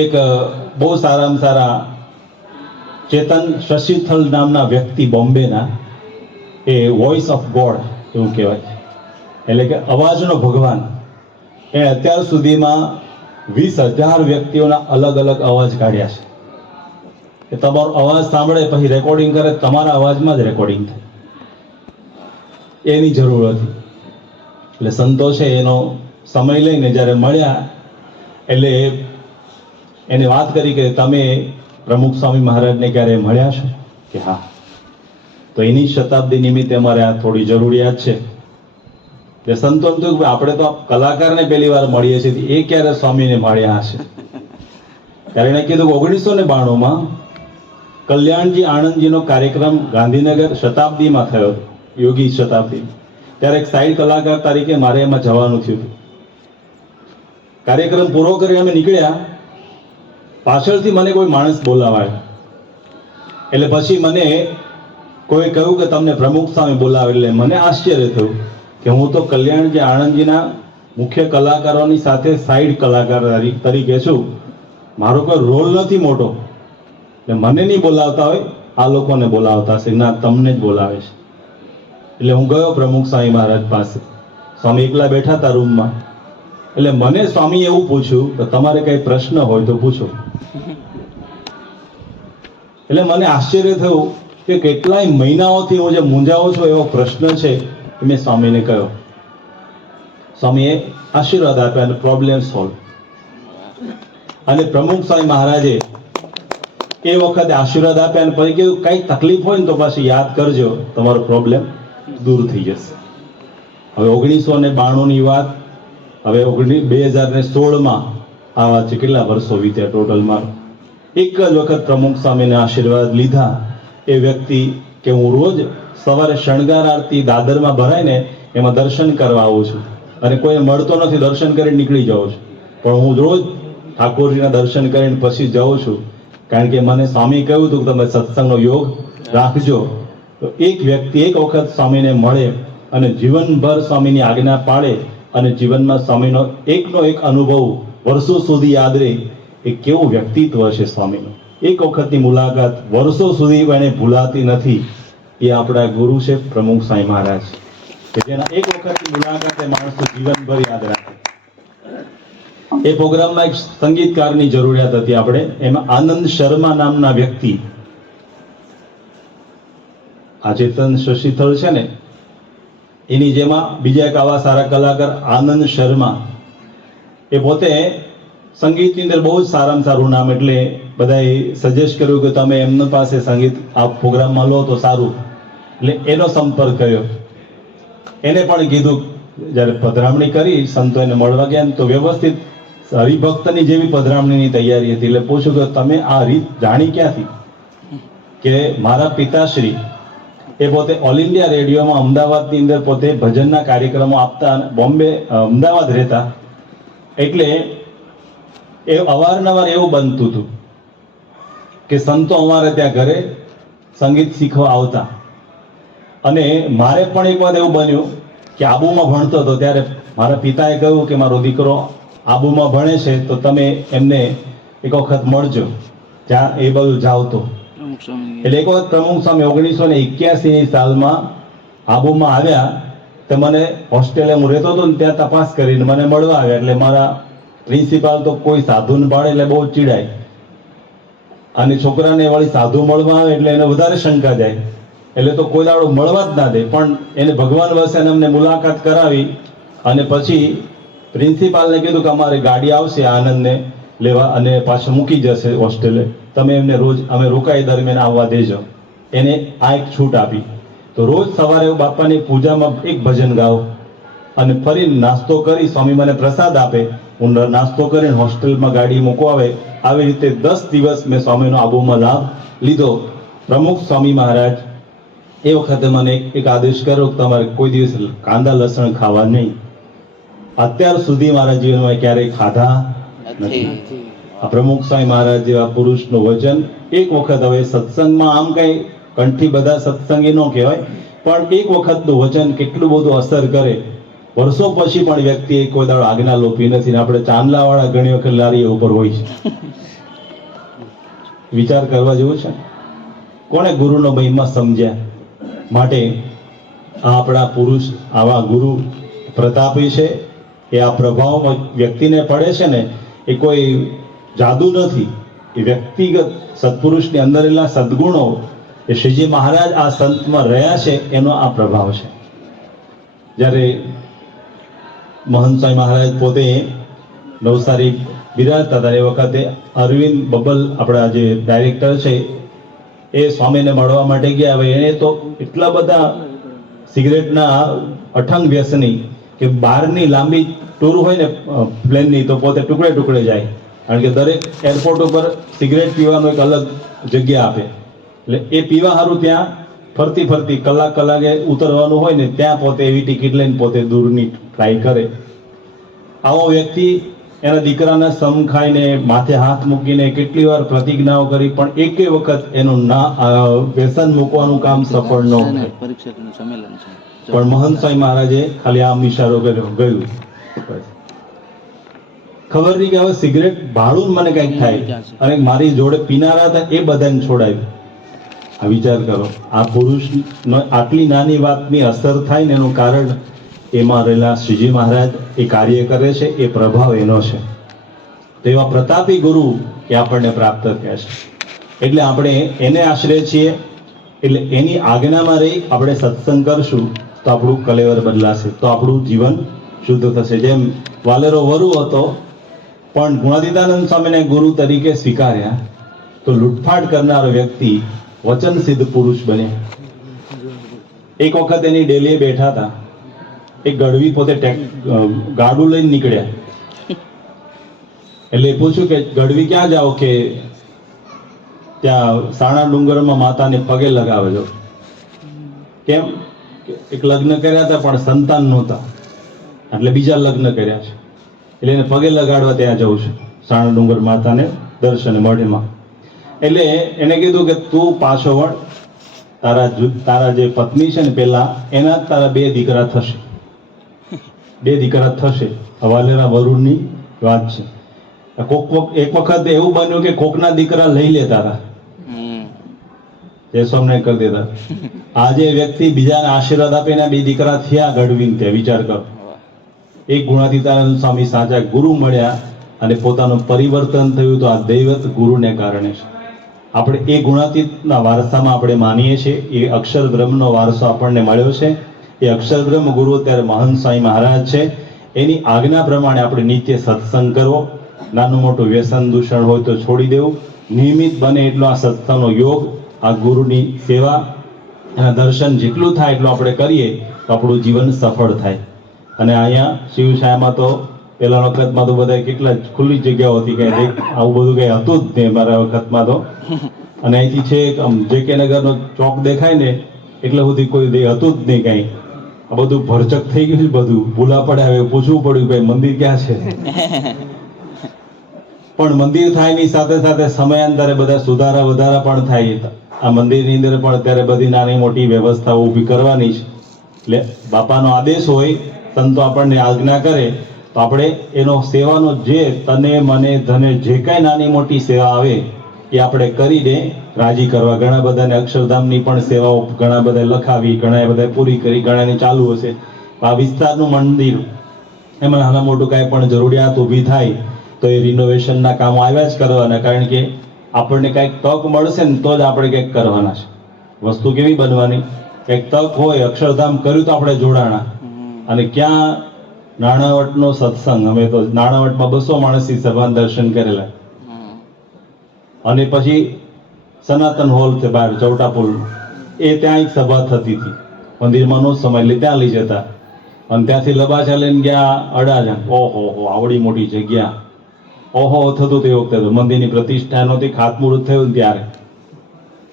એક બહુ સારામાં સારા ચેતન શશીથલ નામના વ્યક્તિ, બોમ્બેના, એ વોઇસ ઓફ ગોડ એવું કહેવાય, એટલે કે અવાજનો ભગવાન. એ અત્યાર સુધીમાં 20,000 વ્યક્તિઓના અલગ અલગ અવાજ કાઢ્યા છે. કે તમારો અવાજ સાંભળે પછી રેકોર્ડિંગ કરે, તમારા અવાજમાં જ રેકોર્ડિંગ થાય, એની જરૂર હતી. એટલે સંતો છે એનો સમય લઈને જ્યારે મળ્યા એટલે એને વાત કરી કે તમે પ્રમુખ સ્વામી મહારાજને ક્યારે મળ્યા છો? કે હા. તો એની શતાબ્દી નિમિત્તે અમારે આ થોડી જરૂરિયાત છે. એટલે સંતો એમ થયું કે આપણે તો કલાકારને પહેલી વાર મળીએ છીએ, એ ક્યારે સ્વામીને મળ્યા હશે? ત્યારે એને કીધું કે 1992માં કલ્યાણજી આણંદજીનો કાર્યક્રમ ગાંધીનગર શતાબ્દીમાં થયો હતો, યોગી શતાબ્દી. ત્યારે એક સાઈડ કલાકાર તરીકે મારે એમાં જવાનું થયું. કાર્યક્રમ પૂરો કરી અમે નીકળ્યા, પાછળથી મને કોઈ માણસ બોલાવાયો. એટલે પછી મને કોઈ કહ્યું કે તમને પ્રમુખ સ્વામી બોલાવે. એટલે મને આશ્ચર્ય થયું કે હું તો કલ્યાણજી આણંદજીના મુખ્ય કલાકારોની સાથે સાઈડ કલાકાર તરીકે છું, મારો કોઈ રોલ નથી મોટો, એટલે મને નહીં બોલાવતા હોય, આ લોકોને બોલાવતા હશે. ના, તમને જ બોલાવે છે. એટલે હું ગયો પ્રમુખ સ્વામી મહારાજ પાસે. સ્વામી એકલા બેઠા હતા રૂમમાં. એટલે મને સ્વામી એવું પૂછ્યું કે તમારે કઈ પ્રશ્ન હોય તો પૂછો. એટલે મને આશ્ચર્ય થયું કે કેટલાય મહિનાઓથી હું જે મૂંઝાઉં છું એવો પ્રશ્ન છે એ મેં સ્વામીને કહ્યો. સ્વામીએ આશીર્વાદ આપ્યા અને પ્રોબ્લેમ સોલ્વ. અને પ્રમુખ સ્વામી મહારાજે એ વખતે આશીર્વાદ આપ્યા અને પછી કીધું કઈ તકલીફ હોય ને તો પાછી યાદ કરજો, તમારો પ્રોબ્લેમ દૂર થઈ જશે. હવે 1992ની વાત, હવે 2016માં આ વાત છે. કેટલા વર્ષો વીત્યા ટોટલમાં. એક જ વખત પ્રમુખ સ્વામીને આશીર્વાદ લીધા. એ વ્યક્તિ કે હું રોજ સવારે શણગાર આરતી દાદરમાં ભરાય ને એમાં દર્શન કરવા આવું છું, અને કોઈ મળતો નથી, દર્શન કરીને નીકળી જાઉં છું, પણ હું રોજ ઠાકોરજીના દર્શન કરીને પછી જાઉં છું, કારણ કે મને સ્વામી કહ્યું હતું કે તમે સત્સંગનો યોગ રાખજો. તો એક વ્યક્તિ એક વખત સ્વામીને મળે અને જીવનભર સ્વામીની આજ્ઞા પાળે અને જીવનમાં સ્વામીનો એકનો એક અનુભવ વર્ષો સુધી યાદ રહે, એ કેવું વ્યક્તિત્વ હશે સ્વામીનું. એક વખતની મુલાકાત વર્ષો સુધી એને ભૂલાતી નથી. એ આપણા ગુરુ છે પ્રમુખ સ્વામી મહારાજ, કે જેના એક વખતની મુલાકાતે માણસો જીવનભર યાદ રાખે. એ પ્રોગ્રામમાં એક સંગીતકારની જરૂરિયાત હતી આપણે. એમાં આનંદ શર્મા નામના વ્યક્તિ, આ ચેતન શશીથલ છે ને એની જેમાં બીજા એક આવા સારા કલાકાર આનંદ શર્મા, એ પોતે સંગીતની અંદર બહુ જ સારામાં સારું નામ. એટલે બધાએ સજેસ્ટ કર્યું કે તમે એમના પાસે સંગીત આ પ્રોગ્રામમાં લો તો સારું. એટલે એનો સંપર્ક કર્યો. એને પણ કીધું, જ્યારે પધરામણી કરી સંતો એને મળવા ગયા તો વ્યવસ્થિત હરિભક્તની જેવી પધરામણીની તૈયારી હતી. એટલે પૂછ્યું કે તમે આ રીત જાણી ક્યાંથી? કે મારા પિતાશ્રી એ પોતે ઓલ ઇન્ડિયા રેડિયોમાં અમદાવાદની અંદર પોતે ભજનના કાર્યક્રમો આપતા, બોમ્બે અમદાવાદ રહેતા, એટલે એ અવારનવાર એવું બનતું હતું કે સંતો અમારે ત્યાં ઘરે સંગીત શીખવા આવતા. અને મારે પણ એક વાર એવું બન્યું કે આબુમાં ભણતો હતો, ત્યારે મારા પિતાએ કહ્યું કે મારો દીકરો આબુમાં ભણે છે તો તમે એમને એક વખત મળજો, ત્યાં એ બધું જાવ તો. એટલે એક વખત પ્રમુખ સ્વામી 1981ની સાલમાં આબુમાં આવ્યા તો મને હોસ્ટેલે હું રહેતો હતો ને ત્યાં તપાસ કરીને મને મળવા આવ્યા. એટલે મારા પ્રિન્સિપાલ તો કોઈ સાધુને પાડે એટલે બહુ ચીડાય, અને છોકરાને વળી સાધુ મળવા આવે એટલે એને વધારે શંકા જાય, એટલે તો કોઈ દાડો મળવા જ ના દે. પણ એને ભગવાન વસે અમને મુલાકાત કરાવી, અને પછી પ્રિન્સિપાલને કીધું કે અમારી ગાડી આવશે આનંદને લેવા અને પાછું મૂકી જશે હોસ્ટેલે, તમે એમને રોજ અમે રોકાઈ દરમિયાન આવવા દેજો. એને આ એક છૂટ આપી. તો રોજ સવારે હું બાપાની પૂજામાં એક ભજન ગાઉં અને ફરી નાસ્તો કરી, સ્વામી મને પ્રસાદ આપે, હું નાસ્તો કરીને હોસ્ટેલમાં ગાડી મૂકવા આવે. આવી રીતે 10 દિવસ મેં સ્વામીનો આબુમાં લાભ લીધો. પ્રમુખ સ્વામી મહારાજ એ વખતે મને એક આદેશ કર્યો કે તમારે કોઈ દિવસ કાંદા લસણ ખાવા નહીં. અત્યાર સુધી મારા જીવનમાં ક્યારેય ખાધા નથી. આ પ્રમુખ સ્વામી મહારાજ જેવા પુરુષનું વચન. એક વખત, હવે સત્સંગમાં આમ કઈ કંઠી બધા સત્સંગી ન કહેવાય, પણ એક વખતનું વચન કેટલું બધું અસર કરે. વર્ષો પછી પણ વ્યક્તિએ કોઈ દાડો આજ્ઞા લોપી નથી. આપણે ચાંદલા વાળા ઘણી વખત લારી ઉપર હોય છે. વિચાર કરવા જેવું છે. કોણે ગુરુનો મહિમા સમજ્યા? માટે આ આપણા પુરુષ આવા ગુરુ પ્રતાપી છે. એ આ પ્રભાવ વ્યક્તિને પડે છે ને, એ કોઈ જાદુ નથી, એ વ્યક્તિગત સત્પુરુષની અંદરેલા સદગુણો, એ શ્રીજી મહારાજ આ સંતમાં રહ્યા છે એનો આ પ્રભાવ છે. જ્યારે મહંત સ્વામી મહારાજ પોતે નવસારી બિરાજતા હતા એ વખતે અરવિંદ બબલ આપણા જે ડાયરેક્ટર છે એ સ્વામીને મળવા માટે ગયા. હવે એને તો એટલા બધા સિગરેટના અઠંગ વ્યસની કે બહારની લાંબી ટૂર હોય ને પ્લેનની, તો પોતે ટુકડે ટુકડે જાય, કારણ કે દરેક એરપોર્ટ ઉપર સિગરેટ પીવાનું એક અલગ જગ્યા આપે. એટલે એ પીવા સારું ત્યાં ફરતી ફરતી કલાકે ઉતરવાનું હોય ને, ત્યાં પોતે એવી ટિકિટ લઈને પોતે દૂરની ટ્રાય કરે. આવો વ્યક્તિ એના દીકરાના સમ ખાઈને માથે હાથ મૂકીને કેટલી વાર પ્રતિજ્ઞાઓ કરી, પણ એકે વખત એનું વ્યસન મૂકવાનું કામ સફળ ન થાય. પણ મહંત સ્વામી મહારાજે ખાલી આમ ઈશારો કર્યો, ગયું. ખબર નહીં કે હવે સિગરેટ ભાડું મને કંઈક થાય, અને મારી જોડે પીનારા હતા એ બધાને છોડાવ્યું. આ વિચાર કરો, આ પુરુષ આટલી નાની વાતની અસર થાય ને એનું કારણ એમાં રહેલા શ્રીજી મહારાજ એ કાર્ય કરે છે, એ પ્રભાવ એનો છે. તો એવા પ્રતાપી ગુરુ એ આપણને પ્રાપ્ત થયા છે. એટલે આપણે એને આશરે છીએ. એટલે એની આજ્ઞામાં રહી આપણે સત્સંગ કરશું તો આપણું કલેવર બદલાશે, તો આપણું જીવન શુદ્ધ થશે. જેમ વાલેરો વરુ હતો પણ ગુણાતીતાનંદ સ્વામીને ગુરુ તરીકે સ્વીકાર્યા, તો લૂંટફાટ કરનારો વ્યક્તિ વચન સિદ્ધ પુરુષ બન્યા. એક વખત એની ડેલીએ બેઠા હતા, એક ગઢવી પોતે ગાડું લઈને નીકળ્યા. એટલે પૂછ્યું કે ગઢવી ક્યાં જાઓ? કે ત્યાં સાણા ડુંગરમાં માતાને પગે લગાવે છો. કેમ? એક લગ્ન કર્યા હતા પણ સંતાન નહોતા, એટલે બીજા લગ્ન કર્યા છે, એટલે એને પગે લગાડવા ત્યાં જવું છે સાણા ડુંગર માતાને દર્શને મળીમાં. એટલે એને કીધું કે તું પાછો વળ, તારા જે પત્ની છે ને પેલા એના તારા 2 દીકરા થશે. 2 દીકરા થશે. હવાલેરા વરુણની વાત છે. એક વખત એવું બન્યું કે કોકના દીકરા લઈ લેતા હતા, એ સૌને કરી દેતા. આજે વ્યક્તિ બીજાને આશીર્વાદ આપીને 2 દીકરા થયા ગઢવીને. તે વિચાર કરો, એક ગુણાતીતાનંદ સ્વામી સાચા ગુરુ મળ્યા અને પોતાનું પરિવર્તન થયું, તો આ દૈવત ગુરુને કારણે છે. આપણે એ ગુણાતીતના વારસામાં આપણે માનીએ છીએ. એ અક્ષર બ્રહ્મનો વારસો આપણને મળ્યો છે. એ અક્ષર બ્રહ્મ ગુરુ અત્યારે મહંત સ્વામી મહારાજ છે. એની આજ્ઞા પ્રમાણે આપણે નિત્ય સત્સંગ કરવો, નાનું મોટું વ્યસન દૂષણ હોય તો છોડી દેવું, નિયમિત બને એટલો આ સત્સંગનો યોગ, આ ગુરુની સેવા અને દર્શન જેટલું થાય એટલું આપણે કરીએ તો આપણું જીવન સફળ થાય. અને અહીંયા શિવશાળામાં તો પેલા વખતમાં તો બધા કેટલા ખુલ્લી જગ્યાઓ હતી, કઈ આવું બધું કઈ હતું જ નહીં મારા વખતમાં તો. અને અહીંથી છે JK નગરનો ચોક દેખાય ને એટલે સુધી કોઈ હતું જ નહીં કઈ. આ બધું ભરચક થઈ ગયું છે, બધું ભૂલા પડે. હવે પૂછવું પડ્યું ભાઈ મંદિર ક્યાં છે? પણ મંદિર થાય ની સાથે સાથે સમયાંતરે બધા સુધારા વધારા પણ થાય. આ મંદિરની અંદર પણ અત્યારે બધી નાની મોટી વ્યવસ્થાઓ ઊભી કરવાની છે. એટલે બાપાનો આદેશ હોય, સંતો આપણને આજ્ઞા કરે તો આપણે એનો સેવાનો જે તને મને ધને જે કાંઈ નાની મોટી સેવા આવે એ આપણે કરીને રાજી કરવા, ઘણા બધાને અક્ષરધામની પણ સેવાઓ ઘણા બધા લખાવી, ઘણા બધા પૂરી કરી, ઘણાની ચાલુ હશે. આ વિસ્તારનું મંદિર એમાં નાના મોટું કાંઈ પણ જરૂરિયાત ઊભી થાય તો એ રિનોવેશનના કામો આવ્યા જ કરવાના, કારણ કે આપણને કંઈક તક મળશે ને તો જ આપણે કંઈક કરવાના છે. વસ્તુ કેવી બનવાની, કંઈક તક હોય, અક્ષરધામ કર્યું તો આપણે જોડાણા. અને ક્યાં નાણાવટનો સત્સંગ, અમે તો નાણાવટમાં 200 માણસની સભાના દર્શન કરેલા. અને પછી સનાતન હોલ છે બહાર ચૌટાપુલ, એ ત્યાં એક સભા થતી હતી મંદિરમાં નો સમય, એટલે ત્યાં લઈ જતા. અને ત્યાંથી લબાચા લઈને ગયા અડાજણ. ઓહો હો, આવડી મોટી જગ્યા, ઓહો થતું તે વખતે તો મંદિરની પ્રતિષ્ઠા નહોતી, ખાતમુહૂર્ત થયું ને ત્યારે.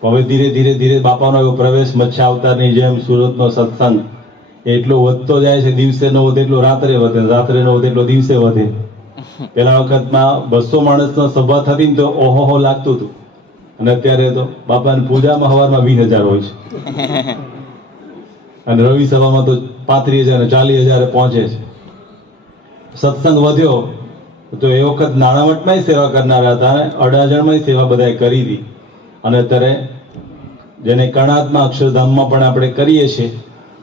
હવે ધીરે ધીરે ધીરે બાપાનો એવો પ્રવેશ મચ્છા અવતારની જેમ સુરતનો સત્સંગ એટલો વધતો જાય છે, દિવસે ન વધે એટલો રાત્રે વધે, રાત્રે ન વધે એટલો દિવસે વધે. પેલા વખતમાં 200 માણસનો સભા થતી ને તો ઓહો હો લાગતું હતું, અને અત્યારે તો બાપાની પૂજામાં સવારમાં 20,000 હોય છે, અને રવિ સભામાં તો 35,000 અને 40,000 પહોંચે છે. સત્સંગ વધ્યો તો એ વખત નાણાવટમાંય સેવા કરનારા હતા, અને અડાજણમાંય સેવા બધાએ કરી હતી. અને અત્યારે જેને કણાદમાં અક્ષરધામમાં પણ આપણે કરીએ છીએ,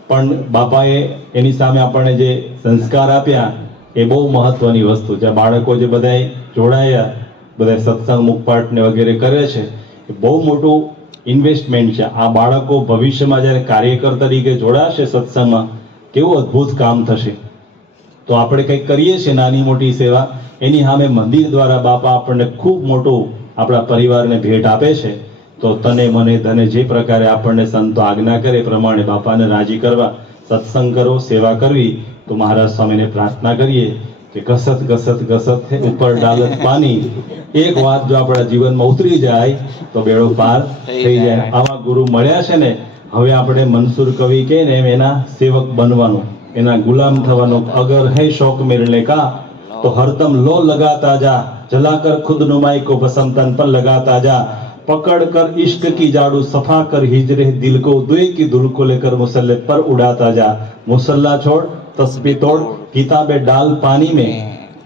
પણ બાપાએ એની સામે આપણને જે સંસ્કાર આપ્યા એ બહુ મહત્વની વસ્તુ છે. બાળકો જે બધાએ જોડાયા, બધા સત્સંગ મુખપાઠ ને વગેરે કરે છે, એ બહુ મોટું ઇન્વેસ્ટમેન્ટ છે. આ બાળકો ભવિષ્યમાં જ્યારે કાર્યકર તરીકે જોડાશે સત્સંગમાં, કેવું અદ્ભુત કામ થશે. તો આપણે કંઈક કરીએ છીએ નાની મોટી સેવા, એની સામે મંદિર દ્વારા બાપા આપણને ખૂબ મોટું આપણા પરિવારને ભેટ આપે છે. તો તને મને ધને જે પ્રકારે આપણને સંતો આજ્ઞા કરે એ પ્રમાણે બાપાને રાજી કરવા સત્સંગ કરો, સેવા કરવી. તો મહારાજ સ્વામીને પ્રાર્થના કરીએ કે ઘસત ઘસત ઘસત હે ઉપર ડાલત પાણી, એક વાત જો આપણા જીવનમાં ઉતરી જાય તો બેડો પાર થઈ જાય. આવા ગુરુ મળ્યા છે ને, હવે આપણે મનસુર કવિ કહે ને એમ એના સેવક બનવાનું, એના ગુલામ થવાનું. અગર હૈ શોક મિલને કા તો હરદમ લો લગાતા જા, જલાકર ખુદ નુમાઈ को भस्म तन पर लगाता जा, पकड़ कर इश्क की जाड़ू सफा कर हिजरे दिल को दुए की धूल को लेकर मुसल्ले पर उड़ाता जा. मुसल्ला छोड़ तस्बीह तोड़ किताबें डाल पानी में,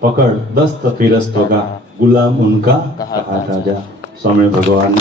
पकड़ दस्त फिरस्तों का गुलाम उनका कहता जा. स्वामी भगवान